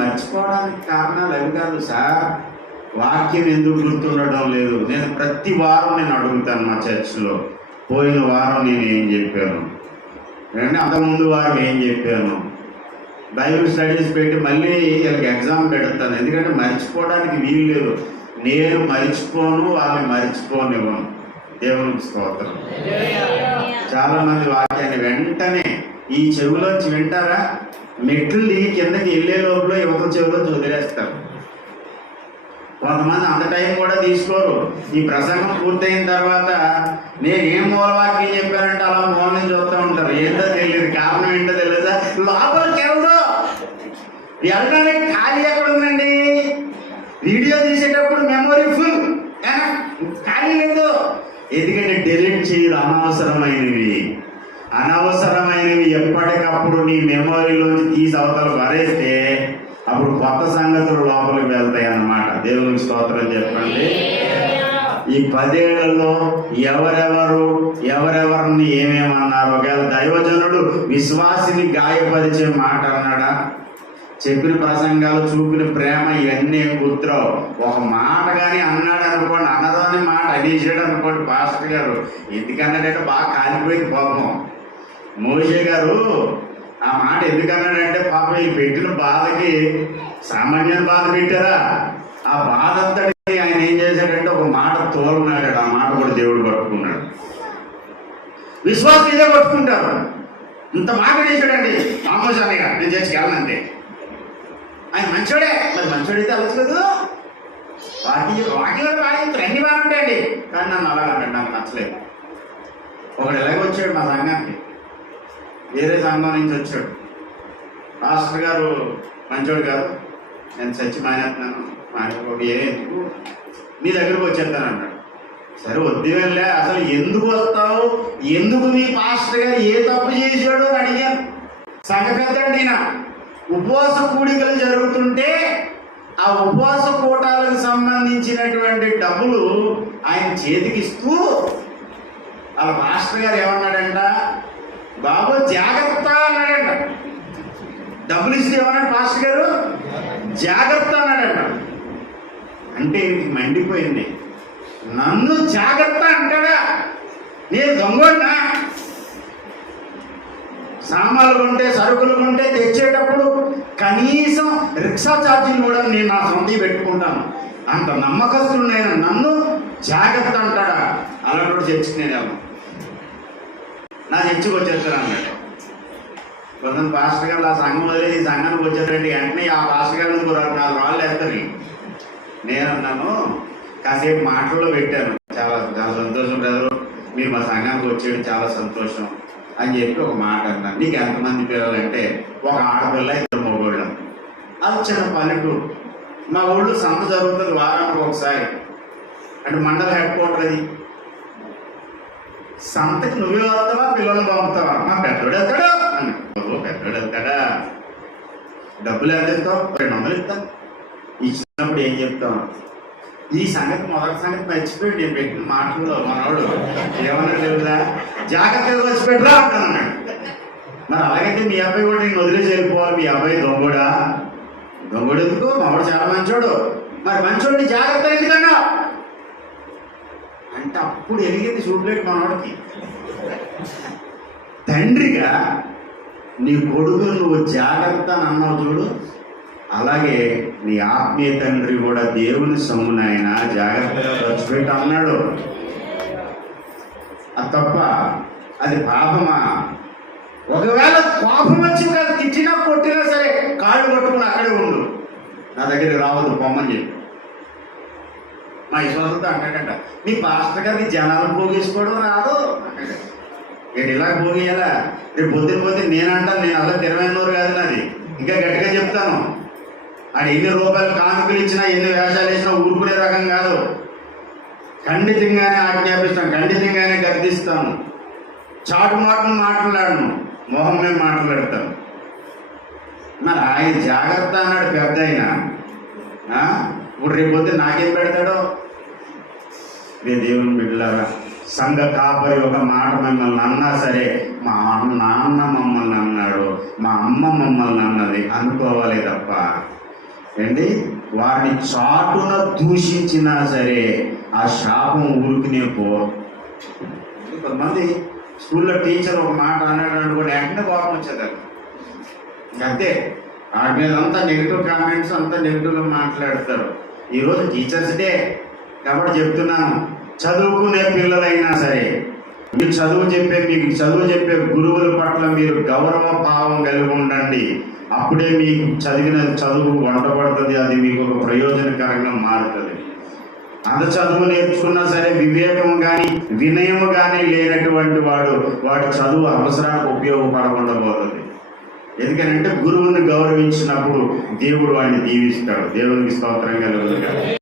మర్చిపోవడానికి కారణాలు అవి కాదు సార్. వాక్యం ఎందుకు గుర్తుండడం లేదు? నేను ప్రతి వారం అడుగుతాను మా చర్చిలో, పోయిన వారం నేను ఏం చెప్పాను, అంతకుముందు వారం ఏం చెప్పాను, బైబిల్ స్టడీస్ పెట్టి మళ్ళీ వీళ్ళకి ఎగ్జామ్ పెడతాను. ఎందుకంటే మర్చిపోవడానికి వీలు లేదు. నేను మర్చిపోను, వాళ్ళని మర్చిపోనివ్వను. దేవునికి స్తోత్రం. చాలా మంది వాక్యాన్ని వెంటనే ఈ చెవులోంచి వింటారా, మెట్లు దిగి కిందకి వెళ్ళే లోపల యువత చెవులోంచి వదిలేస్తారు. కొంతమంది అంత టైం కూడా తీసుకోరు. ఈ ప్రసంగం పూర్తయిన తర్వాత నేనేం మూలవాక్యం చెప్పానంటే అలా మూలని చూస్తూ ఉంటారు. ఏంటో తెలియదు, కారణం ఏంటో తెలియదా? లోపలికి వెళ్ళడానికి ఖాళీ ఎక్కడ ఉందండి? వీడియో తీసేటప్పుడు మెమొరీ ఫుల్, ఖాళీ లేదు. ఎందుకంటే డెలీట్ చేయరు. అనవసరమైనవి ఎప్పటికప్పుడు నీ మెమొరీలోంచి తీసి అవతల పరేస్తే అప్పుడు కొత్త సంగతులు లోపలికి వెళ్తాయి అన్నమాట. దేవునికి స్తోత్రం చెప్పండి. ఈ 10 ఏళ్లలో ఎవరెవరిని ఏమేమన్నారు? ఒకవేళ దైవజనుడు విశ్వాసిని గాయపరిచే మాట అన్నాడా? చెప్పిన ప్రసంగాలు, చూపిన ప్రేమ ఇవన్నీ గుర్తురావు. ఒక మాట కానీ అన్నాడు అనుకోండి, అన్నదాని మాట అనేసాడు అనుకోండి పాస్టర్ గారు, ఎందుకన్నాడంటే బాగా కాలిపోయింది పాపం. మోషే గారు ఆ మాట ఎందుకన్నాడంటే పాపం ఈ పెట్టిన బాధకి సామాన్యుల బాధ పెట్టారా, ఆ బాధ అంతటి ఆయన ఏం చేశాడంటే ఒక మాట తోలనాడు. ఆ మాట కూడా దేవుడు పట్టుకున్నాడు. విశ్వాసం ఇదే పట్టుకుంటారు. ఇంత మాట వేసాడండి ఆమోసానిగా, నేను చర్చికి వెళ్ళనంటే ఆయన మంచోడే. మరి మంచోడైతే అలసలేదు. వాకిలో బాగా అన్ని బాగుంటాయండి, కానీ నన్ను అలాగంటే నాకు నచ్చలేదు. ఒకడు ఎలాగ వచ్చాడు మా సంఘానికి, వేరే సంఘం నుంచి వచ్చాడు. పాస్టర్ గారు మంచోడు కాదు, నేను చచ్చి మానేస్తున్నాను, ఎందుకు నీ దగ్గరకు వచ్చేస్తాను అన్నాడు. సరే వద్దులే, అసలు ఎందుకు వస్తావు, ఎందుకు మీ పాస్టర్ గారు ఏ తప్పు చేశాడు అని అడిగాను. సంఘ పెద్దండి ఈయన. ఉపవాస కూడికలు జరుగుతుంటే ఆ ఉపవాస కూటాలకు సంబంధించినటువంటి డబ్బులు ఆయన చేతికిస్తూ వాళ్ళ పాస్టర్ గారు ఏమన్నాడంట, బాబు జాగ్రత్త అన్నాడంట. డబ్బులు ఇస్తే ఏమన్నాడు పాస్టర్ గారు, జాగ్రత్త అన్నాడంట. అంటే మండిపోయింది. నన్ను జాగ్రత్త అంటాడా? నేను దొంగన్నా? సామాన్లు కొంటే, సరుకులు కొంటే తెచ్చేటప్పుడు కనీసం రిక్షా ఛార్జీలు కూడా నేను నా సొంతకి పెట్టుకుంటాను. అంత నమ్మకస్తులు నేను, నన్ను జాగ్రత్త అంటాడా? అలాంటి చర్చికి నేను వెళ్ళను, నా చర్చికి వచ్చేస్తాను అన్నాడు. కొంత పాస్టర్ గారు ఆ సంఘం వదిలేసి ఈ సంఘానికి వచ్చేసరికి వెంటనే ఆ పాస్టర్ గారు 4 రాళ్ళు వేస్తారు. నేను అన్నాను, కాసేపు మాటల్లో పెట్టాను, చాలా చాలా సంతోషం బ్రదరు, మీరు మా సంఘానికి వచ్చేది చాలా సంతోషం అని చెప్పి ఒక మాట అన్నాను. నీకు ఎంతమంది పిల్లలంటే, ఒక ఆడపిల్ల, 2 మగోళ్ళు. అది చిన్న పల్లెటూరు. మా ఊళ్ళో సంత జరుగుతుంది వారానికి ఒకసారి, అంటే మండల హెడ్ క్వార్టర్. అది సంతకి నువ్వే వస్తావా, పిల్లలు పంపుతావా? మా పెద్దోడు వెళ్తాడా అని. పెద్దోడు వెళ్తాడా, డబ్బులు ఎంత ఇస్తావు? 200 ఇస్తాను. ఇచ్చినప్పుడు ఏం చెప్తాం? ఈ సంగతి మొదటి సంగతి మర్చిపోయి నేను పెట్టిన మాటల్లో మనవాడు ఏమన్నా తెలుదా, జాగ్రత్తగా వచ్చి పెట్టరా అంటాను. మరి అలాగైతే మీ అబ్బాయి కూడా నేను వదిలేసి వెళ్ళిపోవాలి. మీ అబ్బాయి దొంగోడా? దొంగోడు ఎందుకు? మావాడు చాలా మంచోడు. మరి మంచోడిని జాగ్రత్త ఎందుకన్నా అంటే అప్పుడు ఎలిగింది చూడలేదు మనవాడికి. తండ్రిగా నీ కొడుకు నువ్వు జాగ్రత్త అని అన్నావు చూడు, అలాగే నీ ఆత్మీయ తండ్రి కూడా దేవుని సొమ్మునైనా జాగ్రత్తగా ఖర్చు పెట్టి అన్నాడు. అది తప్ప, అది పాపమా? ఒకవేళ కోపం వచ్చి కదా తిట్టినా కొట్టినా సరే కాళ్ళు పట్టుకుని అక్కడే ఉండు, నా దగ్గరికి రావద్దు పొమ్మని చెప్పి. మా విశ్వాసంతో అంటాడంట, మీ పాస్టర్ గారికి జనాలు పోగేసుకోవడం రాదు అంటాడు. ఏంటి ఇలా పోగేయాలా? రేపు పొద్దున నేనంటాను, నేను అలా 20 కాదు నాది, ఇంకా గట్టిగా చెప్తాను. ఆడు ఎన్ని రూపాయలు కానుకలు ఇచ్చినా, ఎన్ని వేషాలు వేసినా ఊరుకునే రకం కాదు. ఖండితంగానే ఆజ్ఞాపిస్తాను, ఖండితంగానే గర్దిస్తాను. చాటు మాటను మాట్లాడను, మొహం మీద మాట్లాడతాను. మరి ఆయన జాగ్రత్త అన్నాడు పెద్ద ఆయన. ఇప్పుడు రేపు పొద్దున్న నాకేం పెడతాడో? రే దేవుని బిడ్డలారా, సంఘ కాపరి ఒక మాట మిమ్మల్ని అన్నా సరే, మా నాన్న మమ్మల్ని అన్నాడు, మా అమ్మ మమ్మల్ని అన్నది అనుకోవాలి తప్ప ఏంటి, వారిని చాటున దూషించినా సరే ఆ శాపం ఊరికినే పో. కొంతమంది స్కూల్లో టీచర్ ఒక మాట అన్నాడు అనుకోండి, వెంటనే కోపం వచ్చేది. అంతే, వాటి మీద అంతా నెగిటివ్ కామెంట్స్, అంతా నెగిటివ్గా మాట్లాడతారు. ఈరోజు టీచర్స్ డే కాబట్టి చెప్తున్నాను, చదువుకునే పిల్లలైనా సరే మీకు చదువు చెప్పే గురువుల పట్ల మీరు గౌరవ భావం కలిగి ఉండండి. అప్పుడే మీకు చదివిన చదువు వంటపడుతుంది, అది మీకు ఒక ప్రయోజనకరంగా మారుతుంది. అంత చదువు నేర్చుకున్నా సరే వివేకము కానీ వినయము కానీ లేనటువంటి వాడి చదువు అవసరానికి ఉపయోగపడకుండా పోతుంది. ఎందుకంటే గురువుని గౌరవించినప్పుడు దేవుడు వాడిని దీవిస్తాడు. దేవునికి స్తోత్రం కలుగుతుంది.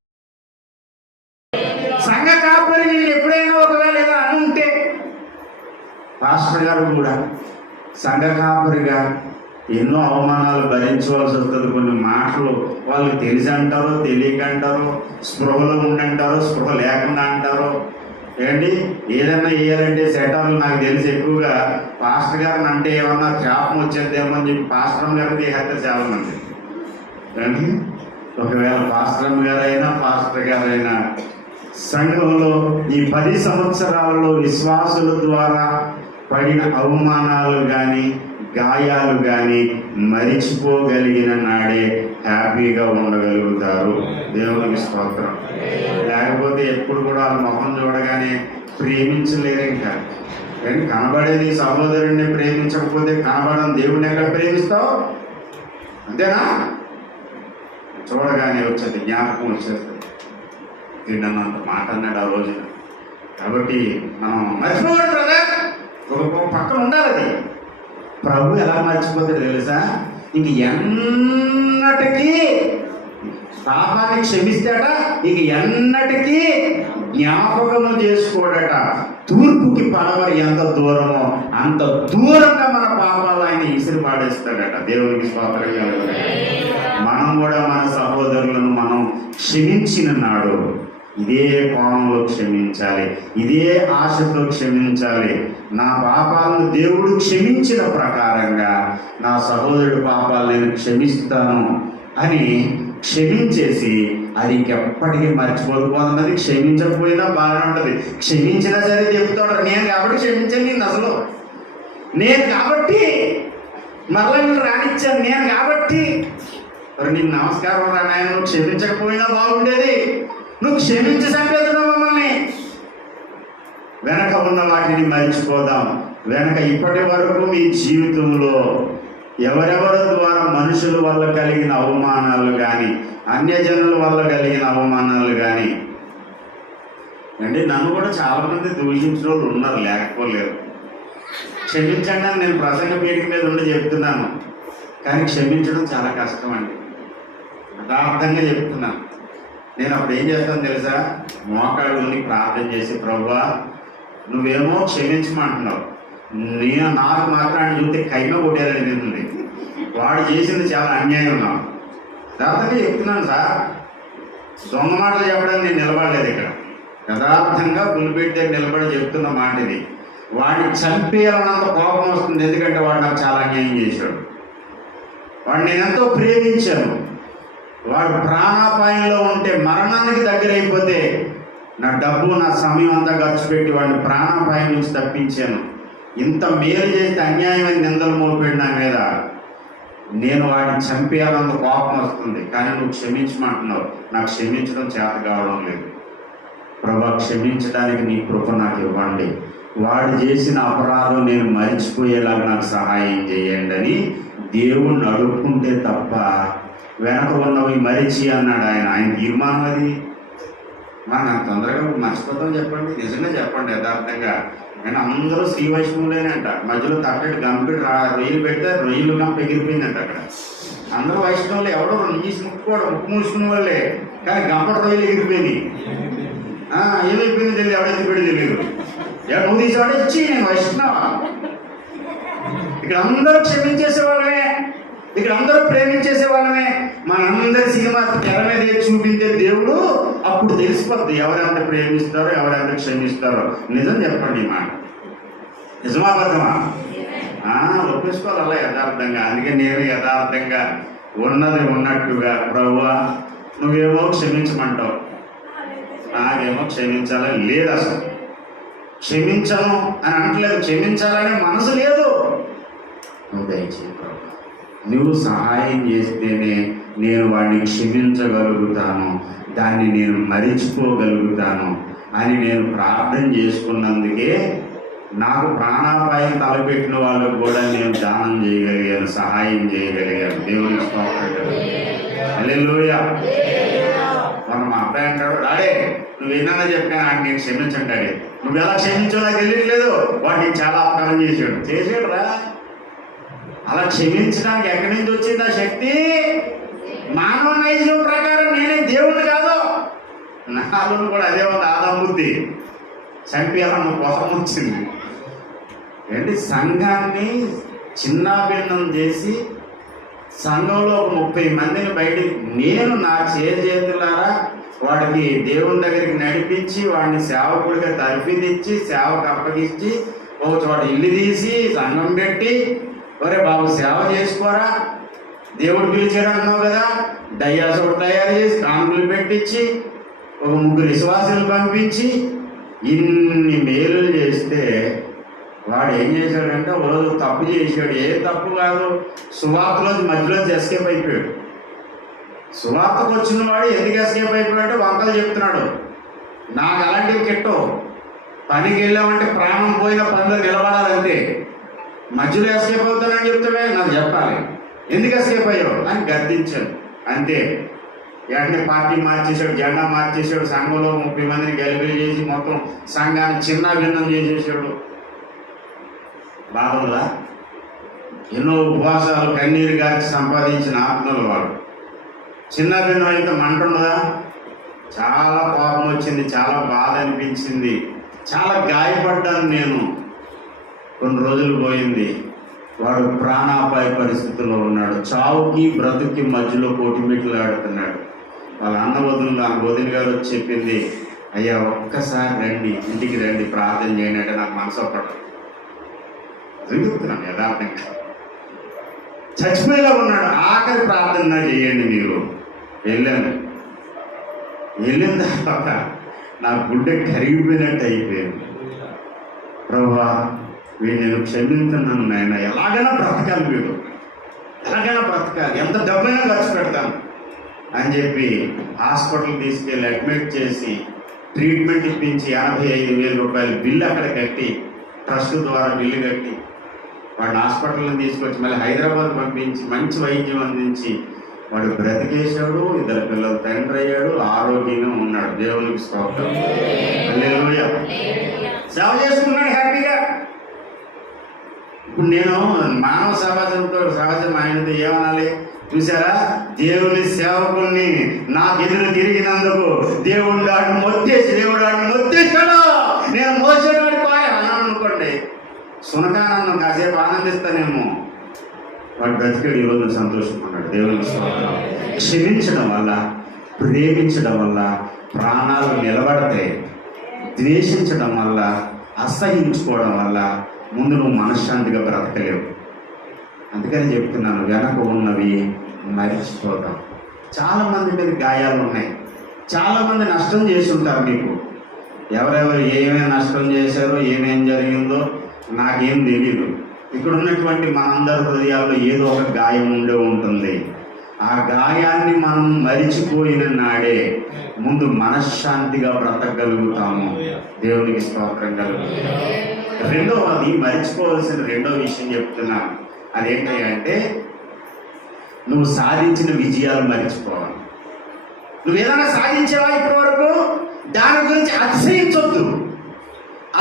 సంఘ కాపరి నేను ఎప్పుడైనా ఒకవేళ ఏదో అనుంటే, పాస్టర్ గారు కూడా సంఘ కాపరిగా ఎన్నో అవమానాలు భరించవలసి వస్తుంది. కొన్ని మాటలు వాళ్ళకి తెలిసి అంటారో తెలియక అంటారో, స్పృహలో ఉండి అంటారో స్పృహ లేకుండా అంటారో. ఏంటి ఏదన్నా వేయాలంటే సెటర్లు నాకు తెలిసి ఎక్కువగా పాస్టర్ గారిని అంటే ఏమన్నా శాపం వచ్చేద్దేమో అని చెప్పి పాస్టర్ గారిని తీసేస్తారు చాలా మంది. కానీ ఒకవేళ పాస్టర్ గారైనా సంఘంలో ఈ 10 సంవత్సరాలలో విశ్వాసుల ద్వారా పడిన అవమానాలు కానీ గాయాలు కానీ మరిచిపోగలిగిన నాడే హ్యాపీగా ఉండగలుగుతారు. దేవునికి స్తోత్రం. లేకపోతే ఎప్పుడు కూడా వాళ్ళ మొహం చూడగానే ప్రేమించలేరు. ఇంకా కానీ కనబడేది సహోదరుడిని ప్రేమించకపోతే కనబడని దేవుడిని ఎక్కడ ప్రేమిస్తావు? అంతేనా? చూడగానే వచ్చేది, జ్ఞాపకం వచ్చేస్తుంది. తిన్నన్నంత మాట అన్నాడు ఆ రోజున. కాబట్టి మనం మర్చిపోవాలి బ్రదర్, ఒక పక్కన ఉండాలి. అది ప్రభు ఎలా మర్చిపోతాడు తెలుసా? ఇంక ఎన్నటికీ పాపాన్ని క్షమిస్తాడ, ఇక ఎన్నటికీ జ్ఞాపకము చేసుకోడట. తూర్పుకి పడవరి ఎంత దూరమో అంత దూరంగా మన పాపాలు ఆయన ఇసిరి పాడేస్తాడట. దేవునికి స్తోత్రం కలుగును. మనం కూడా మన సహోదరులను మనం క్షమించిన నాడు ఇదే కోణంలో క్షమించాలి, ఇదే ఆశతో క్షమించాలి. నా పాపాలను దేవుడు క్షమించిన ప్రకారంగా నా సహోదరుడి పాపాలు నేను క్షమిస్తాను అని క్షమించేసి అది ఇంకెప్పటికీ మర్చిపోకపోతున్నది. క్షమించకపోయినా బాగానే ఉంటుంది, క్షమించినా సరే చెప్తాడు నేను కాబట్టి క్షమించాను నిన్ను, అసలు నేను కాబట్టి మరలా నేను రానిచ్చాను, నేను కాబట్టి మరి నీకు నమస్కారం రా నాయన, నువ్వు క్షమించకపోయినా బాగుండేది, నువ్వు క్షమించి చంపేస్తున్నావు మమ్మల్ని. వెనక ఉన్న వాటిని మర్చిపోదాం. వెనక ఇప్పటి వరకు మీ జీవితంలో ఎవరెవరి ద్వారా మనుషుల వల్ల కలిగిన అవమానాలు కానీ అన్యజనుల వల్ల కలిగిన అవమానాలు కానీ, అంటే నన్ను కూడా చాలామంది దూషించిన వాళ్ళు ఉన్నారు, లేకపోలేరు. క్షమించండి అని నేను ప్రసంగ పీఠిక మీద ఉండి చెప్తున్నాను, కానీ క్షమించడం చాలా కష్టం అండి. యథార్థంగా చెప్తున్నాను. నేను అప్పుడు ఏం చేస్తాను తెలుసా? మోకాళ్ళని ప్రార్థన చేసి, ప్రభువా నువ్వేమో క్షమించమంటున్నావు, నాకు మాత్రం ఆయన చూస్తే కైమ కొట్టేయాలనిపిస్తుంది, వాడు చేసింది చాలా అన్యాయం. నాకు యథార్థంగా చెప్తున్నాను సార్, దొంగ మాటలు చెప్పడానికి నేను నిలబడలేదు ఇక్కడ. యథార్థంగా పులిపెట్టి దగ్గర నిలబడి చెప్తున్న మాట ఇది. వాడిని చంపేయాలన్నంత కోపం వస్తుంది, ఎందుకంటే వాడు నాకు చాలా అన్యాయం చేశాడు. వాడిని నేను ఎంతో ప్రేమించాను. వాడు ప్రాణాపాయంలో ఉంటే, మరణానికి దగ్గర అయిపోతే నా డబ్బు నా సమయం అంతా ఖర్చు పెట్టి వాడిని ప్రాణాపాయం నుంచి తప్పించాను. ఇంత మేలు చేస్తే అన్యాయమైన నిందలు మోపాడు నా మీద. నేను వాడిని చంపేయాలంత కోపం వస్తుంది, కానీ నువ్వు క్షమించమంటున్నావు. నాకు క్షమించడం చేత కావడం లేదు. ప్రభా క్షమించడానికి నీ కృప నాకు ఇవ్వండి, వాడు చేసిన అపరాధం నేను మరిచిపోయేలాగా నాకు సహాయం చేయండి అని దేవుణ్ణి అడుక్కుంటే తప్ప వెనక ఉన్నవి మరిచి అన్నాడు ఆయన. ఆయన తీర్మానం అది. మనం తొందరగా మర్చిపోతాం చెప్పండి? నిజంగా చెప్పండి యథార్థంగా. కానీ అందరూ శ్రీ వైష్ణవులేనంట. మధ్యలో తట్టటి గంపిడి రొయ్యలు పెడితే రొయ్యలు గంప ఎగిరిపోయిందంట అక్కడ. అందరూ వైష్ణవులు, ఎవడో ముక్కు మూసుకున్న వాళ్ళే, కానీ గంపటి రొయ్యలు ఎగిరిపోయింది. ఏమైపోయింది తెలియదు, ఎవడైతే పెడి తెలియదు. నువ్వు తీసేవాడే ఇచ్చి నేను వైష్ణవ. ఇక్కడ అందరూ క్షమించేసే వాళ్ళమే, ఇక్కడ అందరూ ప్రేమించేసే వాళ్ళమే. మనందరి సినిమా తెర మీద చూపించే దేవుడు అప్పుడు తెలిసిపోద్ది ఎవరెంత ప్రేమిస్తారో ఎవరెంత క్షమిస్తారో. నిజం చెప్పండి, మాట నిజమా బద్దమా? ఒప్పేసుకోవాలి అలా యథార్థంగా. అందుకే నేను యథార్థంగా ఉన్నది ఉన్నట్టుగా, ప్రభువా నువ్వేమో క్షమించమంటావు, నాకేమో క్షమించాలని లేదు. అసలు క్షమించను అని అంటలేదు, క్షమించాలనే మనసు లేదు. నువ్వు దయచేయి ప్రభు, నువ్వు సహాయం చేస్తేనే నేను వాడిని క్షమించగలుగుతాను, దాన్ని నేను మరిచిపోగలుగుతాను అని నేను ప్రార్థన చేసుకున్నందుకే నాకు ప్రాణాపాయం తలపెట్టిన వాళ్ళకు కూడా నేను దానం చేయగలిగాను, సహాయం చేయగలిగాను. దేవుని స్తోత్రం. హల్లెలూయా. మనం మా అబ్బాయి అంటాడు, డాడీ నువ్వు ఎన్నన్నా చెప్పినా నాకు నేను క్షమించండి డాడీ. నువ్వు ఎలా క్షమించో నాకు తెలియట్లేదు, వాడిని చాలా అపకారం చేశాడు రా. అలా క్షమించడానికి ఎక్కడి నుంచి వచ్చింది ఆ శక్తి? మానవ నైజం ప్రకారం నేనే దేవుడు కాదు, నాలో కూడా అదే ఉంది. ఆదాం బుద్ధి చంపేయాలన్న కోపం వచ్చింది. ఏంటి సంఘాన్ని చిన్నాభిన్నం చేసి సంఘంలో ఒక 30 మందిని బయటికి నేను నా చేతులారా వాడికి దేవుని దగ్గరికి నడిపించి వాడిని సేవకుడిగా తరఫీదిచ్చి సేవకు అప్పగించి ఒక చోట ఇల్లు తీసి సంఘం పెట్టి, ఒరే బాబు సేవ చేసుకోరా, దేవుడు పిలిచాడు అన్నావు కదా, డయాస్ ఒకటి తయారు చేసి కానుకలు పెట్టించి ఒక 3 విశ్వాసులు పంపించి ఇన్ని మేలులు చేస్తే వాడు ఏం చేశాడంటే ఓ రోజు తప్పు చేశాడు. ఏ తప్పు కాదు, సువార్తలో మధ్యలో ఎస్కేప్ అయిపోయాడు. సువార్తకు వచ్చిన వాడు ఎందుకు ఎస్కేప్ అయిపోయాడంటే వంకలు చెప్తున్నాడు. నాకు అలాంటివి కిట్టవు, పనికి వెళ్ళామంటే ప్రాణం పోయిన పనిలో నిలబడాలంతే. మధ్యలో ఎస్కేప్ అవుతానని చెప్తావే, నాకు చెప్పాలి ఎందుకు ఎస్కేప్ అయ్యావు అని గద్దించాను అంతే. వెంటనే పార్టీ మార్చేశాడు, జెండా మార్చేశాడు, సంఘంలో 30 మందిని గలిబిలి చేసి మొత్తం సంఘాన్ని చిన్న భిన్నం చేసేసాడు. బాధలా ఎన్నో ఉపవాసాలు కన్నీరు గార్చి సంపాదించిన ఆత్మలు వాడు. చిన్న భిన్నం అయితే మంట ఉండదా? చాలా కోపం వచ్చింది, చాలా బాధ అనిపించింది, చాలా గాయపడ్డాను నేను. కొన్ని రోజులు పోయింది, వాడు ప్రాణాపాయ పరిస్థితుల్లో ఉన్నాడు. చావుకి బ్రతుకి మధ్యలో కోటిమెట్లు ఆడుతున్నాడు. వాళ్ళ అన్న వదిన గారు వచ్చి చెప్పింది, అయ్యా ఒక్కసారి రండి, ఇంటికి రండి, ప్రార్థన చేయండి అంటే నాకు మనసు ఒప్పడం చెప్తున్నాను యథార్థంగా. చచ్చిపోయేలా ఉన్నాడు, ఆఖరి ప్రార్థన చేయండి మీరు. వెళ్ళిన తర్వాత నా గుండె కరిగిపోయినట్టు అయిపోయింది. ప్రభువా వీడు నేను క్షమించున్నాను నాయన, ఎలాగైనా బ్రతకాలి, వీడు ఎలాగైనా బ్రతకాలి, ఎంత డబ్బైనా ఖర్చు పెడతాను అని చెప్పి హాస్పిటల్ తీసుకెళ్ళి అడ్మిట్ చేసి ట్రీట్మెంట్ ఇప్పించి 85,000 రూపాయలు బిల్లు అక్కడ కట్టి, ట్రస్ట్ ద్వారా బిల్లు కట్టి వాడిని హాస్పిటల్ని తీసుకొచ్చి మళ్ళీ హైదరాబాద్ పంపించి మంచి వైద్యం అందించి వాడు బ్రతికేశాడు. 2 పిల్లలు తండ్రి అయ్యాడు, ఆరోగ్యంగా ఉన్నాడు. దేవునికి స్తోత్రం, హల్లెలూయా. సేవ చేసుకున్నాడు హ్యాపీగా. ఇప్పుడు నేను మానవ సమాజం ఆయనతో ఏమనాలి చూసారా? దేవుని సేవకుల్ని నాకు ఎదురు తిరిగినందుకు దేవుడు ఆడిని మొత్తేశాడు, నేను మోసేవాడి పాయ అన్నాను అనుకోండి, సునకానన్ను కాసేపు ఆనందిస్తానేమో. వాడు బ్రతికాడు, ఈరోజు సంతోషపడ్డాడు. దేవునికి స్తోత్రం. క్షమించడం వల్ల, ప్రేమించడం వల్ల ప్రాణాలు నిలబడతాయి. ద్వేషించడం వల్ల, అసహించుకోవడం వల్ల ముందు నువ్వు మనశ్శాంతిగా బ్రతకలేవు. అందుకని చెప్తున్నాను, వెనక ఉన్నవి మర్చిపోతాం. చాలామంది మీద గాయాలు ఉన్నాయి, చాలామంది నష్టం చేసి ఉంటారు. మీకు ఎవరెవరు ఏమేమి నష్టం చేశారో, ఏమేం జరిగిందో నాకేం తెలియదు. ఇక్కడ ఉన్నటువంటి మనందరి హృదయాల్లో ఏదో ఒక గాయం ఉండే ఉంటుంది. ఆ గాయాన్ని మనం మరిచిపోయిన నాడే ముందు మనశ్శాంతిగా బ్రతకగలుగుతాము. దేవునికి స్తోత్రం కలుగుతుంది. రెండవది, మరిచిపోవలసిన రెండో విషయం చెప్తున్నాను. అదేంటంటే నువ్వు సాధించిన విజయాలు మరిచిపోవాలి. నువ్వేదైనా సాధించావా ఇప్పటి వరకు, దాని గురించి అతిశయించొద్దు.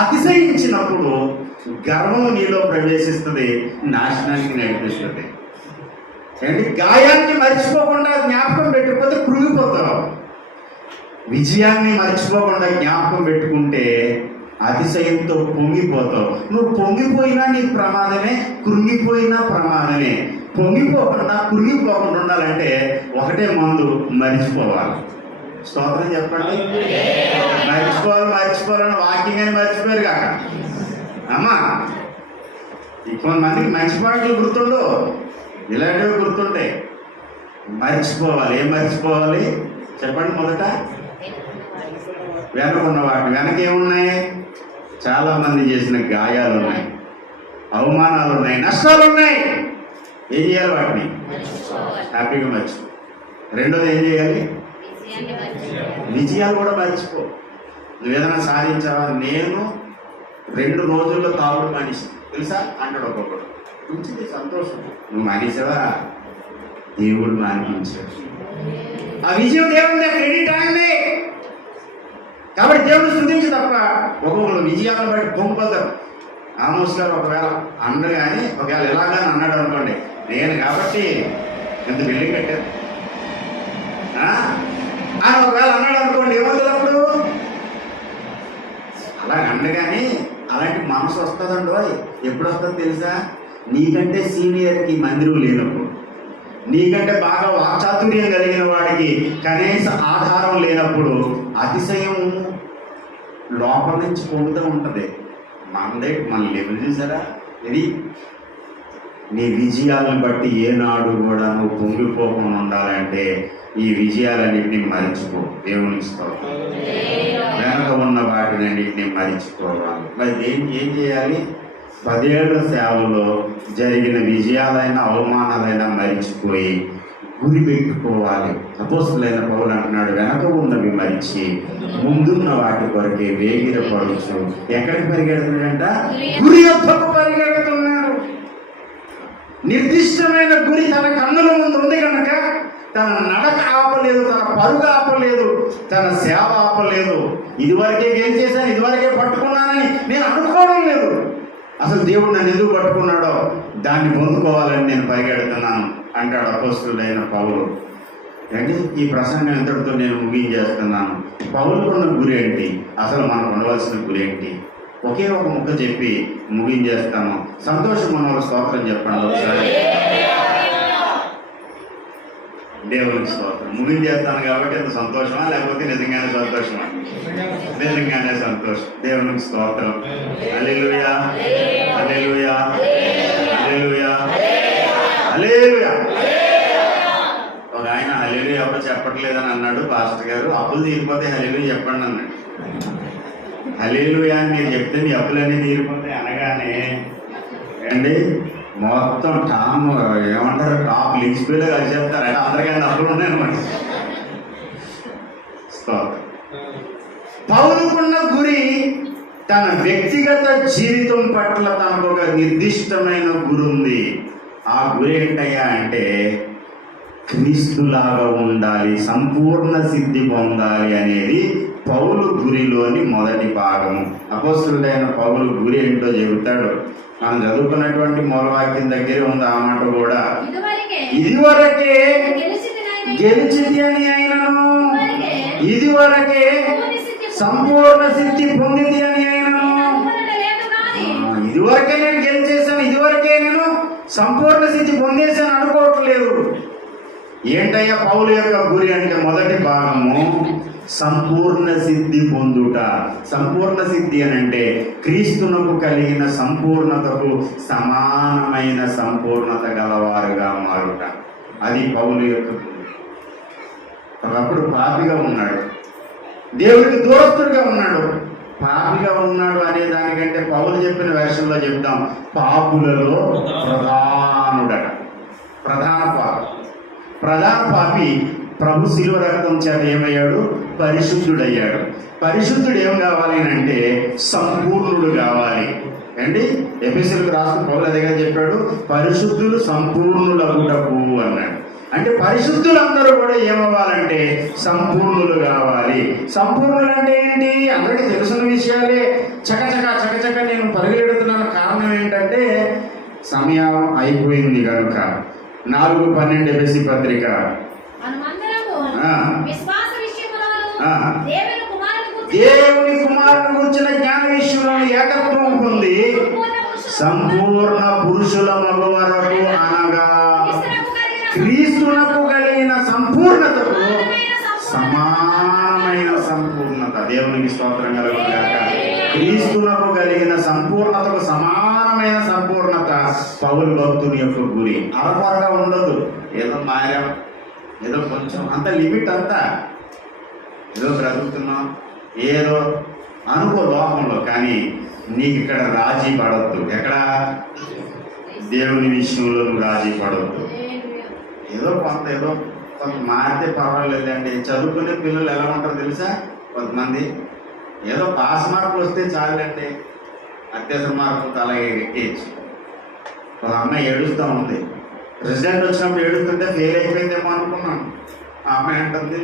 అతిశయించినప్పుడు గర్వం నీలో ప్రవేశిస్తుంది, నాశనానికి నడిపిస్తుంది. గాయాన్ని మర్చిపోకుండా జ్ఞాపకం పెట్టుకోతే కృంగిపోతావు. విజయాన్ని మర్చిపోకుండా జ్ఞాపకం పెట్టుకుంటే అతిశయంతో పొంగిపోతావు. నువ్వు పొంగిపోయినా నీకు ప్రమాదమే, కృంగిపోయినా ప్రమాదమే. పొంగిపోకుండా కృంగిపోకుండా ఉండాలంటే ఒకటే మందు, మర్చిపోవాలి. స్తోత్రం చెప్పండి. మర్చిపోవాలని వాకింగ్ అని మర్చిపోయారు కాక అమ్మా. కొంతమందికి మంచి పాటలు గుర్తుండవు, ఇలాంటివి గుర్తుంటాయి. మర్చిపోవాలి. ఏం మర్చిపోవాలి చెప్పండి? మొదట వెనకున్న వాటి వెనక ఏమున్నాయి? చాలామంది చేసిన గాయాలు ఉన్నాయి, అవమానాలు ఉన్నాయి, నష్టాలు ఉన్నాయి. ఏం చేయాలి? వాటిని హ్యాపీగా మర్చిపో. రెండోది ఏం చేయాలి? విజయాలు కూడా మర్చిపో. నువ్వేదైనా సాధించావా? నేను 2 రోజుల్లో తాగుడు మనిషి తెలుసా అంటాడు ఒక్కొక్కడు. మంచిది, సంతోషం. నువ్వు మనిషివా? దేవుడు మానిపించాడు. ఆ విజయం దేవుడి క్రెడిట్ అయింది కాబట్టి దేవుడు స్తుతించి తప్ప ఒక్కొక్కరు విజయాలను బట్టి పొంగిపోతారు. ఆమోస్ గారు ఒకవేళ అన్నాడు, కానీ ఒకవేళ ఎలాగని అన్నాడు అనుకోండి, నేను కాబట్టి ఎంత బిల్డింగ్ కట్టాను అని ఒకవేళ అన్నాడు అనుకోండి, ఏమవుతుంది అప్పుడు? అలాగ అండగానే అలాంటి మనసు వస్తుందండి. ఎప్పుడు వస్తుందో తెలుసా? నీకంటే సీనియర్కి మందిరం లేనప్పుడు, నీకంటే బాగా వాక్చాతుర్యం కలిగిన వాడికి కనీస ఆధారం లేనప్పుడు అతిశయం లోపల నుంచి పొందుతూ ఉంటుంది. మన లెవెల్ చూసారా? ఇది నీ విజయాలను బట్టి ఏనాడు కూడా నువ్వు పొంగిపోకుండా ఉండాలంటే ఈ విజయాలన్నింటినీ మరిచిపో. దేవునికి స్తోత్రం. వెనక ఉన్న వాటినన్నింటినీ మరిచిపోవాలి. మరి ఏం చేయాలి? 10 ఏళ్ల సేవలో జరిగిన విజయాలైనా అవమానాలైనా మరిచిపోయి గురి పెట్టుకోవాలి. అపోస్తలుడైన పౌలు అంటున్నాడు, వెనక ఉన్నవి మరిచి ముందున్న వాటి కొరకే వేగిరపడుచు. ఎక్కడికి పరిగెడుతున్నాడంట? గురి యొద్దకు పరిగెడుతున్నాడు. నిర్దిష్టమైన గురి తన కన్నుల ముందు ఉంది కనుక తన నడక ఆపలేదు, తన పరుగు ఆపలేదు, తన సేవ ఆపలేదు. ఇదివరకే గెలిచేశాను, ఇదివరకే పట్టుకున్నానని నేను అనుకోవడం లేదు. అసలు దేవుడు నన్ను ఎందుకు పట్టుకున్నాడో దాన్ని పొందుకోవాలని నేను పరిగెడుతున్నాను అంటాడు అపోస్తలుడైన పౌలు. అంటే ఈ ప్రసంగం ఎంతటితో నేను ముగించేస్తున్నాను. పౌలుకున్న గురి ఏంటి? అసలు మనకు ఉండవలసిన గురి ఏంటి? ఒకే ఒక ముక్క చెప్పి ముగించేస్తాను. సంతోషం మన స్తోత్రం చెప్పండి ఒకసారి. దేవునికి స్తోత్రం. ముగించేస్తాను కాబట్టి అంత సంతోషమా లేకపోతే నిజంగానే సంతోషమా? నిజంగానే సంతోషం. దేవునికి స్తోత్రం. హల్లెలూయా, హల్లెలూయా, హల్లెలూయా, హల్లెలూయా. ఒక ఆయన హల్లెలూయా అప్పుడు చెప్పట్లేదని అన్నాడు పాస్టర్ గారు. అప్పులు తీరిపోతే హల్లెలూయా చెప్పండి అన్నాడు. హల్లెలూయా అని నేను చెప్తే మీ అప్పులన్నీ తీరిపోతాయి అనగానే అండి మొత్తం ఏమంటారు టాప్ లింక్స్పీలో కలిసి చెప్తారు. అంటే అందరికీ అప్పులు ఉన్నాయన్నమాట. పౌలుకున్న గురి తన వ్యక్తిగత జీవితం పట్ల తనకు ఒక నిర్దిష్టమైన గురి ఉంది. ఆ గురి ఏంటయ్యా అంటే క్రీస్తులాగా ఉండాలి, సంపూర్ణ సిద్ధి పొందాలి అనేది పౌలు గురిలోని మొదటి భాగము. అపోస్తలుడైన పౌలు గురి ఏంటో చెబుతాడు. మనం చదువుకున్నటువంటి మూలవాక్యం దగ్గరే ఉంది ఆ మాట కూడా. ఇదివరకే గెలిచితి అని అయినను, ఇదివరకే సంపూర్ణ సిద్ధి పొందింది అని అయినను. ఇదివరకే నేను గెలిచేశాను, ఇదివరకే నేను సంపూర్ణ సిద్ధి పొందేశాను అనుకోవట్లేదు. ఏంటయ్యా పౌలు యొక్క గురి అంటే మొదటి భాగము సంపూర్ణ సిద్ధి పొందుట. సంపూర్ణ సిద్ధి అని అంటే క్రీస్తునకు కలిగిన సంపూర్ణతకు సమానమైన సంపూర్ణత గలవారుగా మారుట. అది పౌలు యొక్క గురి. ఒకప్పుడు పాపిగా ఉన్నాడు, దేవుడికి దూరస్తుడిగా ఉన్నాడు. పాపిగా ఉన్నాడు అనే దానికంటే పౌలు చెప్పిన వెర్షన్లో చెప్తాం, పాపులలో ప్రధానుడట. ప్రధాన పాపి ప్రభు శిలువ రక్తం చేత ఏమయ్యాడు? పరిశుద్ధుడయ్యాడు. పరిశుద్ధుడు ఏం కావాలి అంటే సంపూర్ణుడు కావాలి అండి. ఎఫెసీయులకు రాసిన పౌలు అదేగా చెప్పాడు, పరిశుద్ధులు సంపూర్ణులగుటకు అన్నాడు. అంటే పరిశుద్ధులందరూ కూడా ఏమవ్వాలంటే సంపూర్ణులు కావాలి. సంపూర్ణులు అంటే ఏంటి? అందరికీ తెలుసున్న విషయాలే. చకచక నేను పరిగెడుతున్నాను. కారణం ఏంటంటే సమయం అయిపోయింది కనుక. 4:12 ఎఫెసీ పత్రిక. దేవుని కుమారుని గురించిన జ్ఞాన విషయంలో ఏకత్వం పొంది సంపూర్ణ పురుషుల మగ వరకు అనగా క్రీస్తునకు కలిగిన సంపూర్ణతకు సమానమైన సంపూర్ణత. దేవునికి స్తోత్రం కలుగుగాక. క్రీస్తునకు కలిగిన సంపూర్ణతకు సమానమైన సంపూర్ణత పౌలు భక్తుని యొక్క గురి. అరకొరగా ఉండదు. ఏదో మారం, ఏదో కొంచెం అంత లిమిట్, అంతా ఏదో బ్రతుకుతున్నాం ఏదో అనుకో లోకంలో. కానీ నీకు ఇక్కడ రాజీ పడవద్దు. ఎక్కడ? దేవుని విషయంలో నువ్వు రాజీ పడవద్దు. ఏదో కొంత మారితే పర్వాలేదండి. చదువుకునే పిల్లలు ఎలా ఉంటారో తెలుసా? కొంతమంది ఏదో పాస్ మార్కులు వస్తే చాలండి, అత్యవసర మార్కులతో అలాగే ఎక్కేయచ్చు. ఒక అమ్మాయి ఏడుస్తూ ఉంది. రిజల్ట్ వచ్చినప్పుడు ఏడుస్తుంటే ఫెయిల్ అయిపోయిందేమో అనుకున్నాను. ఆ అమ్మాయి అంటుంది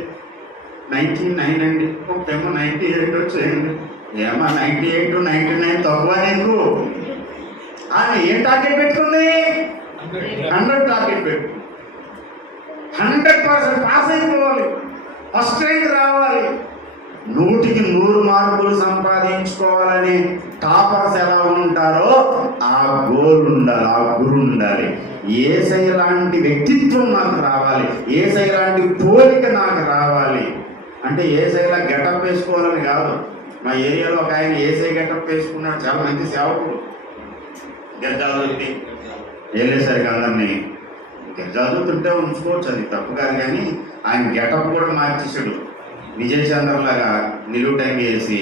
99 అండి, ఒకటేమో 98 వచ్చేయండి. ఏమో 98, 99 తక్కువ నీకు అని ఏం టార్గెట్ పెట్టుకుంది? 100 టార్గెట్ పెట్టు. 100% పాస్ అయిపోవాలి, ఫస్ట్ ర్యాంక్ రావాలి. 100కి 100 మార్కులు సంపాదించుకోవాలని టాపర్స్ ఎలా ఉంటారో ఆ గోల్ ఉండాలి, ఆ గురు ఉండాలి. యేసయ్య లాంటి వ్యక్తిత్వం నాకు రావాలి, యేసయ్య లాంటి పోలిక నాకు రావాలి. అంటే యేసయ్యలా గెటప్ వేసుకోవాలని కాదు. మా ఏరియాలో ఒక ఆయన యేసయ్య గెటప్ వేసుకున్నాడు, చాలా మంచి సేవకుడు. గెజ్జాలు వెళ్ళేసరికి అందరినీ గెజ్జాలు తింటే ఉంచుకోవచ్చు, అది తప్పు కాదు. కానీ ఆయన గెటప్ కూడా మార్చేసాడు. విజయ్ చంద్రలాగా నిలువుటంగి వేసి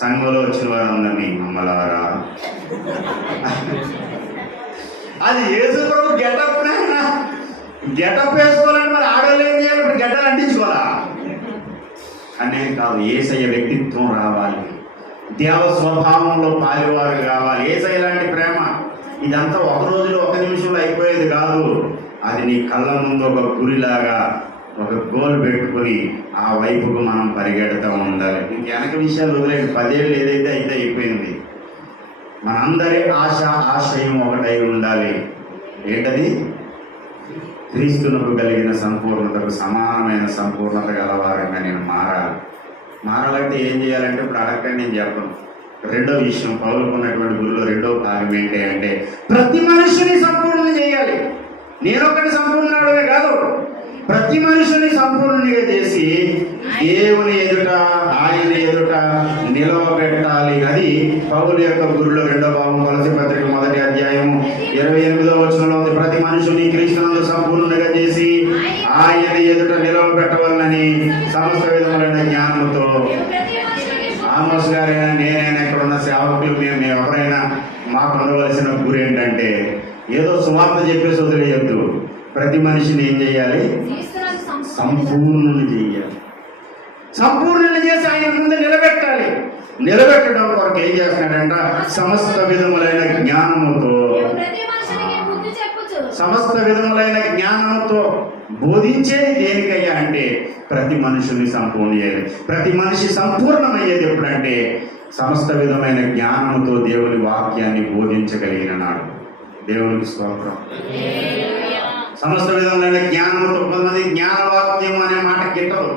సంఘంలో వచ్చిన వారందరినీ అమ్మలారా అది యేసు ప్రభు గెటప్. గెటప్ వేసుకోవాలంటే మరి ఆడవాళ్ళు ఏం చేయాలి? ఇప్పుడు గెటలు అంటించుకోవాలా అనేది కాదు. యేసయ్య వ్యక్తిత్వం రావాలి, దేవ స్వభావంలో పాలివారు కావాలి. యేసయ్య లాంటి ప్రేమ ఇదంతా ఒక రోజులో ఒక నిమిషంలో అయిపోయేది కాదు. అది నీ కళ్ళ ముందు ఒక గురిలాగా ఒక గోల్ పెట్టుకుని ఆ వైపుకు మనం పరిగెడుతూ ఉండాలి. ఇంక వెనక విషయాలు వదిలేదు. 10 ఏళ్ళు ఏదైతే అయితే అయిపోయింది. మనందరి ఆశ ఆశయం ఒకటై ఉండాలి. ఏంటది? క్రీస్తునకు కలిగిన సంపూర్ణతకు సమానమైన సంపూర్ణత గలవారంగా నేను మారాలంటే ఏం చేయాలంటే ఇప్పుడు అడగండి, నేను చెప్పను. రెండో విషయం, పౌలుకున్నటువంటి గురులో రెండో భాగం ఏంటి అంటే ప్రతి మనిషిని సంపూర్ణ చేయాలి. నేనొకటి సంపూర్ణుడే కాదు, ప్రతి మనిషిని సంపూర్ణునిగా చేసి దేవుని ఎదుట, ఆయన ఎదుట నిలవబెట్టాలి. అది పౌలు యొక్క గురులో రెండో భాగం, కొలస్సీ పత్రిక 1వ అధ్యాయం 28వ వచనంలో ఉంది. ప్రతి మనుషుని క్రీస్తునందు సంపూర్ణునిగా చేసి ఆయన ఎదుట నిలవబెట్టవాలని సమస్త విధములైన జ్ఞానముతో. ఆమోస్ గారైనా నేనైనా ఇక్కడ ఉన్న సేవకులు మేము ఎవరైనా మాకు ఉండవలసిన గురి ఏంటంటే ఏదో సువార్త చెప్పేసి వదిలేయద్దు. ప్రతి మనిషిని ఏం చేయాలి? సంపూర్ణుని చేయాలి. సంపూర్ణుని చేసి ఆయన ముందు నిలబెట్టాలి. నిలబెట్టడం కొరకు ఏం చేస్తున్నాడంట? సమస్త విధములైన జ్ఞానముతో, సమస్త విధములైన జ్ఞానముతో బోధించేది దేనికయ్యా అంటే ప్రతి మనుషుని సంపూర్ణ చేయాలి. ప్రతి మనిషి సంపూర్ణమయ్యేది ఎప్పుడంటే సమస్త విధమైన జ్ఞానముతో దేవుని వాక్యాన్ని బోధించగలిగిన నాడు. దేవునికి స్తోత్రం. సమస్త విధములైన జ్ఞానముతో. కొంతమంది జ్ఞానవాక్యం అనే మాట గిట్టదు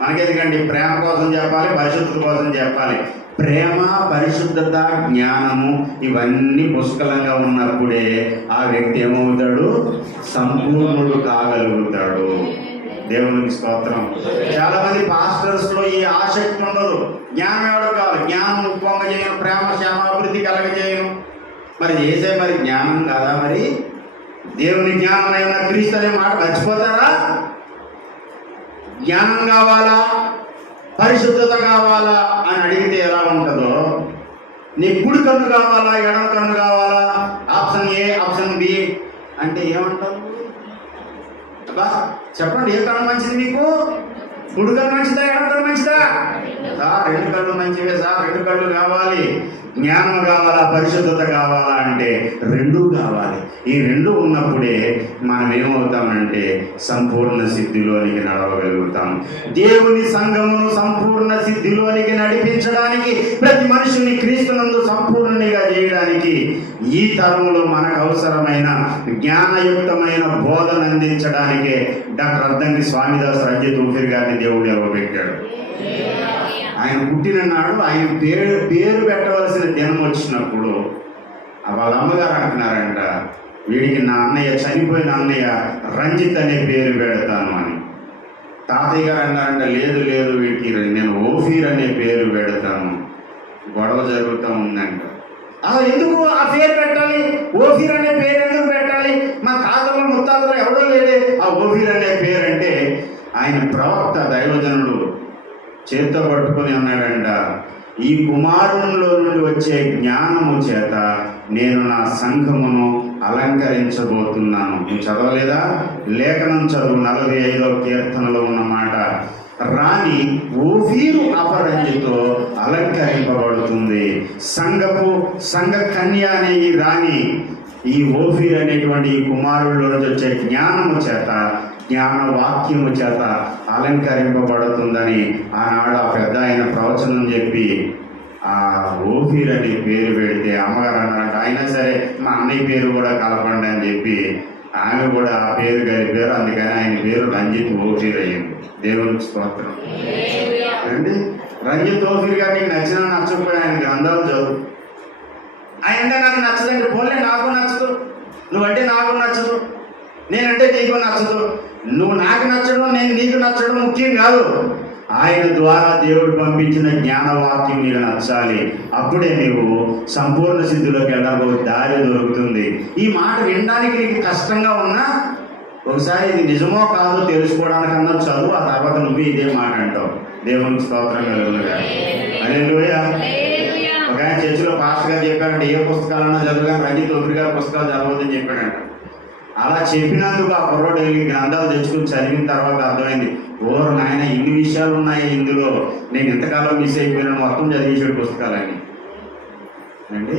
మనకెందుకండి? ప్రేమ కోసం చెప్పాలి, పరిశుద్ధత కోసం చెప్పాలి. ప్రేమ, పరిశుద్ధత, జ్ఞానము ఇవన్నీ పుష్కలంగా ఉన్నప్పుడే ఆ వ్యక్తి ఏమవుతాడు? సంపూర్ణుడు కాగలుగుతాడు. దేవునికి స్తోత్రం. చాలా మంది పాస్టర్స్ లో ఈ ఆసక్తి ఉండదు. జ్ఞానం ఎవరు కావాలి? జ్ఞానం ఉప్పొంగ చేయను, ప్రేమ క్షేమాభివృద్ధి కలగజేయను. మరి చేసే మరి జ్ఞానం కాదా? మరి దేవుని జ్ఞానమైన క్రీస్తు అనే మాట మర్చిపోతారా? జ్ఞానం కావాలా, పరిశుద్ధత కావాలా అని అడిగితే ఎలా ఉంటుందో, నీ కుడి కన్ను కావాలా, ఎడమ కన్ను కావాలా, ఆప్షన్ ఏ, ఆప్షన్ బి అంటే ఏమంటావు? అబ్బా చెప్పండి, ఏ కన్ను మంచిది మీకు? కుడి కన్ను మంచిదా, ఎడమ కన్ను మంచిదా? సార్ 2 కళ్ళు మంచివే సార్, 2 కళ్ళు కావాలి. జ్ఞానం కావాలా, పరిశుద్ధత కావాలా అంటే 2 కావాలి. ఈ 2 ఉన్నప్పుడే మనం ఏమవుతామంటే సంపూర్ణ సిద్ధిలోనికి నడవగలుగుతాం. దేవుని సంఘమును సంపూర్ణ సిద్ధిలోనికి నడిపించడానికి, ప్రతి మనిషిని క్రీస్తునందు సంపూర్ణునిగా చేయడానికి ఈ తరంలో మనకు అవసరమైన జ్ఞానయుక్తమైన బోధన అందించడానికి డాక్టర్ అద్దంకి స్వామిదాస్ రంజిత్ ఊపిరి గారిని దేవుడు ఎవరుపెట్టాడు. ఆయన పుట్టిన నాడు ఆయన పేరు పెట్టవలసిన దినం వచ్చినప్పుడు వాళ్ళ అమ్మగారు అంటున్నారంట, వీడికి నా అన్నయ్య, చనిపోయిన అన్నయ్య రంజిత్ అనే పేరు పెడతాను అని. తాతయ్య గారు అన్నారంట, లేదు లేదు వీడికి నేను ఓఫీర్ అనే పేరు పెడతాను. గొడవ జరుగుతూ ఉందంట. అసలు ఎందుకు ఆ పేరు పెట్టాలి? ఓఫీర్ అనే పేరు ఎందుకు పెట్టాలి? మా తాతలు ముత్తాతలు ఎవడో లేదే ఆ ఓఫీర్ అనే పేరు అంటే ఆయన ప్రవక్త దైవజనుడు చేత్తో పట్టుకొని అన్నాడంట, ఈ కుమారునిలో నుండి వచ్చే జ్ఞానము చేత నేను నా సంఘమును అలంకరించబోతున్నాను. నువ్వు చదవలేదా? లేఖనం చదువు, 45వ కీర్తనలో ఉన్న మాట. రాణి ఓఫీరు అపరంజితో అలంకరింపబడుతుంది. సంఘ కన్య అనే ఈ రాణి ఈ ఓఫీర్ అనేటువంటి ఈ కుమారుల్లో నుంచి వచ్చే జ్ఞానము చేత, జ్ఞాన వాక్యము చేత అలంకరింపబడుతుందని ఆనాడు ఆ పెద్ద ఆయన ప్రవచనం చెప్పి ఆ ఓఫీర్ అనే పేరు పెడితే అమ్మగారు అన్నారంట, అయినా సరే మా అన్నయ్య పేరు కూడా కలపండి అని చెప్పి ఆమె కూడా ఆ పేరు కలిపారు, అందుకని ఆయన పేరు రంజిత్ ఓఫీర్ అయ్యింది. దేవునికి స్తోత్రం అండి. రంజిత్ ఓఫీర్ గారు నీకు నచ్చినా నచ్చకపోయి ఆయన గ్రంథాలు చదువు. ఆయన నాకు నచ్చదండి, పోలే నాకు నచ్చదు, నువ్వంటే నాకు నచ్చదు, నేనంటే నీకు నచ్చదు, నువ్వు నాకు నచ్చడం నేను నీకు నచ్చడం ముఖ్యం కాదు. ఆయన ద్వారా దేవుడు పంపించిన జ్ఞానవాక్యం నీకు నచ్చాలి. అప్పుడే నీవు సంపూర్ణ సిద్ధిలోకి వెళ్ళడానికి దారి దొరుకుతుంది. ఈ మాట వినడానికి నీకు కష్టంగా ఉన్నా ఒకసారి ఇది నిజమో కాదో తెలుసుకోవడానికన్నా చదువు, ఆ తర్వాత నువ్వు ఇదే మాట అంటావు. దేవునికి స్తోత్రం కలుగునుగా. హల్లెలూయా. ఒక ఆయన చర్చిలో పాస్టర్ గారు చెప్పారంటే ఏ పుస్తకాలన్నా చదువుగాని రంజిత్ ఓఫీర్ గారి పుస్తకాలు చదవద్దని చెప్పాడంట. అలా చెప్పినందుకు ఆ కుర్రోడు గ్రంథాలు తెచ్చుకుని చదివిన తర్వాత అర్థమైంది, ఓరు నాయన ఇన్ని విషయాలు ఉన్నాయి ఇందులో, నేను ఎంతకాలం మిస్ అయిపోయినా మొత్తం చదివేసాడు పుస్తకాలని అండి.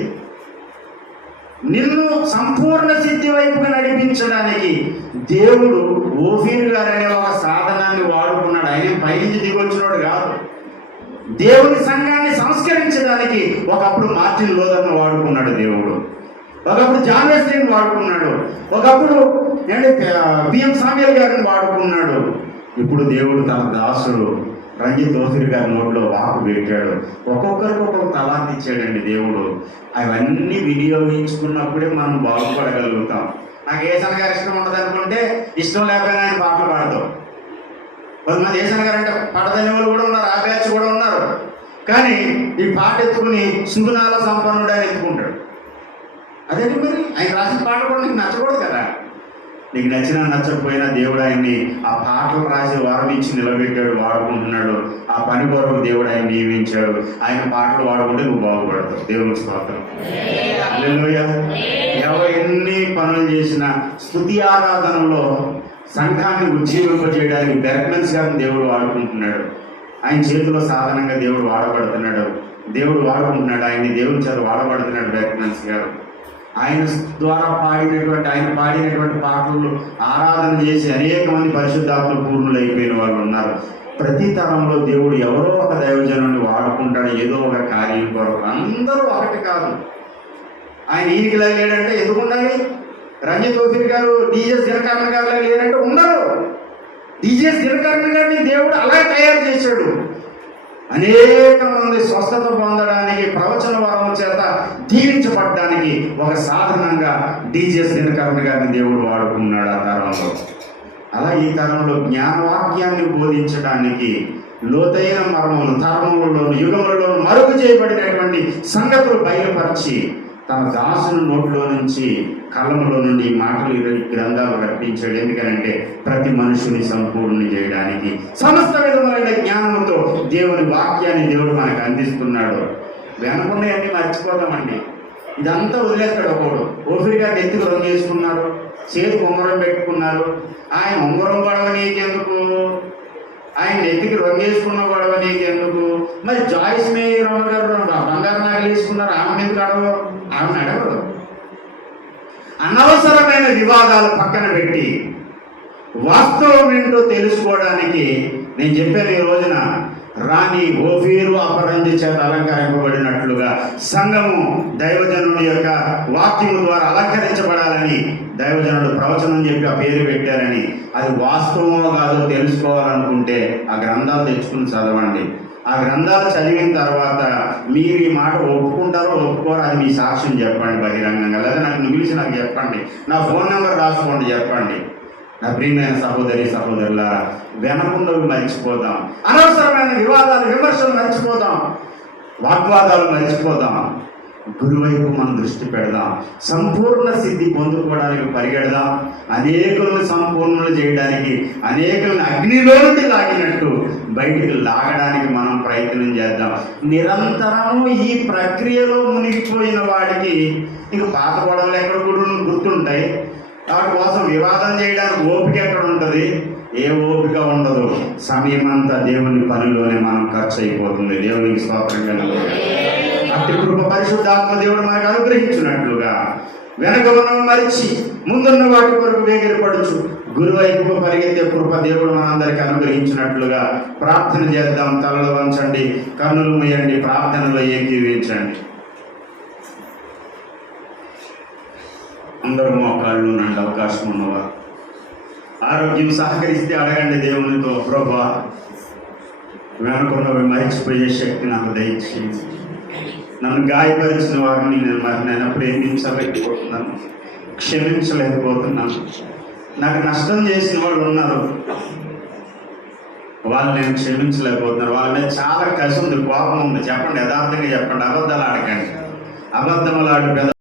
నిన్ను సంపూర్ణ సిద్ధి వైపుగా నడిపించడానికి దేవుడు ఓఫీర్ గారు అనే ఒక సాధనాన్ని వాడుకున్నాడు. ఆయన పైనుంచి దిగొచ్చినోడు కాదు. దేవుని సంఘాన్ని సంస్కరించడానికి ఒకప్పుడు మార్టిన్ లూథర్ను వాడుకున్నాడు దేవుడు, ఒకప్పుడు జాన్ వెస్లీని వాడుకున్నాడు, ఒకప్పుడు పిఎం సామ్యూయల్ గారిని వాడుకున్నాడు. ఇప్పుడు దేవుడు తన దాసుడు రంజిత్ ఓఫీర్ గారి నోట్లో వాకు పెట్టాడు. ఒక్కొక్కరికి ఒక్కొక్క తలాంతి ఇచ్చాడండి దేవుడు. అవన్నీ వినియోగించుకున్నప్పుడే మనం బాగుపడగలుగుతాం. నాకు ఏసన్ గారు ఇష్టం ఉండదు అనుకుంటే ఇష్టం లేకపోయినా ఆయన పాటలు పాడతాం. కొంతమంది ఏసన్ గారు అంటే పడదని వాళ్ళు కూడా ఉన్నారు, ఆ బ్యాచ్ కూడా ఉన్నారు. కానీ ఈ పాట ఎత్తుకుని సుగుణాల సంపన్నుడు అని ఎత్తుకుంటాడు. అదేంటి మరి ఆయన రాసిన పాట కూడా నీకు నచ్చకూడదు కదా. నీకు నచ్చినా నచ్చకపోయినా దేవుడు ఆయన్ని ఆ పాటలు రాసి వారం ఇచ్చి నిలబెట్టాడు, వాడుకుంటున్నాడు. ఆ పని కొరకు దేవుడు ఆయన నియమించాడు. ఆయన పాటలు వాడుకుంటే నువ్వు బాగుపడతావు. దేవునికి స్తోత్రం. హల్లెలూయా. ఎన్ని పనులు చేసినా స్తుతి ఆరాధనలో సంఘాన్ని ఉజ్జీవింపజేయడానికి బెర్క్మెన్స్ గారిని దేవుడు వాడుకుంటున్నాడు. ఆయన చేతిలో సాధనంగా దేవుడు వాడబడుతున్నాడు. దేవుడు వాడుకుంటున్నాడు, ఆయన్ని దేవుని చేత వాడబడుతున్నాడు బెర్క్మెన్స్ గారు. ఆయన ద్వారా ఆయన పాడినటువంటి పాటలు ఆరాధన చేసి అనేక మంది పరిశుద్ధాత్మ పూర్ణులు అయిపోయిన వాళ్ళు ఉన్నారు. ప్రతి తరంలో దేవుడు ఎవరో ఒక దైవజనుని వాడుకుంటాడు ఏదో ఒక కార్యం కొరకు. అందరూ ఒకటి కాదు. ఆయన ఈయనకిలా లేడంటే ఎందుకు ఉండాలి? రంజిత్ ఓఫీర్ గారు డిజెస్ దినకరణ గారిలా లేరంటే ఉండరు. డిజెస్ దినకరణ గారిని దేవుడు అలా తయారు చేశాడు. అనేక మంది స్వస్థత పొందడానికి, ప్రవచన వరం చేత దీవించబడ్డానికి ఒక సాధనంగా డిజెస్ దినకరణ గారిని దేవుడు వాడుకున్నాడు ఆ తరంలో. అలా ఈ తరంలో జ్ఞానవాక్యాన్ని బోధించడానికి లోతైన మర్మములు, తరములలోను యుగములలోను మరుగు చేయబడినటువంటి సంగతులు బయలుపరిచి తన దాసుని నోట్లో నుంచి కలములో నుండి మాటలు గ్రంథాలు రప్పించాడు. ఎందుకనంటే ప్రతి మనుషుని సంపూర్ణ చేయడానికి సమస్త విధములైన జ్ఞానంతో దేవుని వాక్యాన్ని దేవుడు మనకు అందిస్తున్నాడు. వెనకున్నాయన్నీ మర్చిపోతామండి. ఇదంతా వదిలేస్తాడు ఒకడు. ఓఫీర్ గారిని ఎత్తుకు రంగు చేసుకున్నారు, చేతికి ఉంగరం పెట్టుకున్నారు. ఆయన ఉంగరం గొడవ నీకెందుకు? ఆయన ఎత్తికి రంగు వేసుకున్న గొడవ నీకెందుకు? మరి జాయిస్ మేయర్ గారు బంగారు నగలు వేసుకున్నారు, ఆమె ఎందుకు అడగరు? ఆమెను అడగరు. అనవసరమైన వివాదాలు పక్కన పెట్టి వాస్తవం ఏంటో తెలుసుకోవడానికి నేను చెప్పాను ఈ రోజున, రాణి ఓఫీరు అపరంజి చేత అలంకరింపబడినట్లుగా సంఘము దైవజనుని యొక్క వాక్యము ద్వారా అలంకరించబడాలని దైవజనుడు ప్రవచనం చెప్పి ఆ పేరు పెట్టారని, అది వాస్తవమో కాదో తెలుసుకోవాలనుకుంటే ఆ గ్రంథాలు తెచ్చుకుని చదవండి. ఆ గ్రంథాలు చదివిన తర్వాత మీరు ఈ మాట ఒప్పుకుంటారో ఒప్పుకోరో అది మీ సాక్ష్యం చెప్పండి బహిరంగంగా. లేదా నాకు పిలిచి నాకు చెప్పండి, నా ఫోన్ నెంబర్ రాసుకోండి, చెప్పండి. నా ప్రియమైన సహోదరి సహోదరుల, వెనకున్నవి మర్చిపోదాం, అనవసరమైన వివాదాలు విమర్శలు మర్చిపోదాం, వాగ్వాదాలు మర్చిపోదాం. గురువైపు మనం దృష్టి పెడదాం, సంపూర్ణ సిద్ధి పొందుకోవడానికి పరిగెడదాం. అనేకులను సంపూర్ణలు చేయడానికి, అనేకులను అగ్నిలో నుండి లాగినట్టు బయటికి లాగడానికి మనం ప్రయత్నం చేద్దాం. నిరంతరము ఈ ప్రక్రియలో మునిగిపోయిన వాడికి ఇంక పాత గొడవలు ఎక్కడ గుర్తుంటాయి. వాటి కోసం వివాదం చేయడానికి ఓపిక ఎక్కడ ఉంటుంది? ఏ ఓపిక ఉండదు. సమయం అంతా దేవుని పనిలోనే మనం ఖర్చు అయిపోతుంది. దేవునికి స్తోత్రం కలుగుతుంది. అట్టి కృప పరిశుద్ధాత్మ దేవుడు మనకు అనుగ్రహించినట్లుగా వెనక మనం మరిచి ముందున్న వాటి కొరకు వేగిరపడుచు గురువైపుకు పరిగెత్తే కృప దేవుడు మనందరికీ అనుగ్రహించినట్లుగా ప్రార్థన చేద్దాం. తలలు వంచండి, కన్నులు మూయండి, ప్రార్థనలో ఏకీవించండి. అందరూ మోకాళ్ళు ఉండండి, అవకాశం ఉన్నవారు. ఆరోగ్యం సహకరిస్తే అడగండి దేవునితో, ప్రభువా వెనుకున్నవి మరిచిపోయే శక్తి నాకు దయచేసి, నన్ను గాయపరిచిన వారిని నేను ప్రేమించలేకపోతున్నాను, క్షమించలేకపోతున్నాను. నాకు నష్టం చేసిన వాళ్ళు ఉన్నారు, వాళ్ళు నేను క్షమించలేకపోతున్నాను. వాళ్ళ మీద చాలా కసి ఉంది, కోపం ఉంది. చెప్పండి, యథార్థంగా చెప్పండి, అబద్ధాలు ఆడకండి. అబద్ధములు ఆడి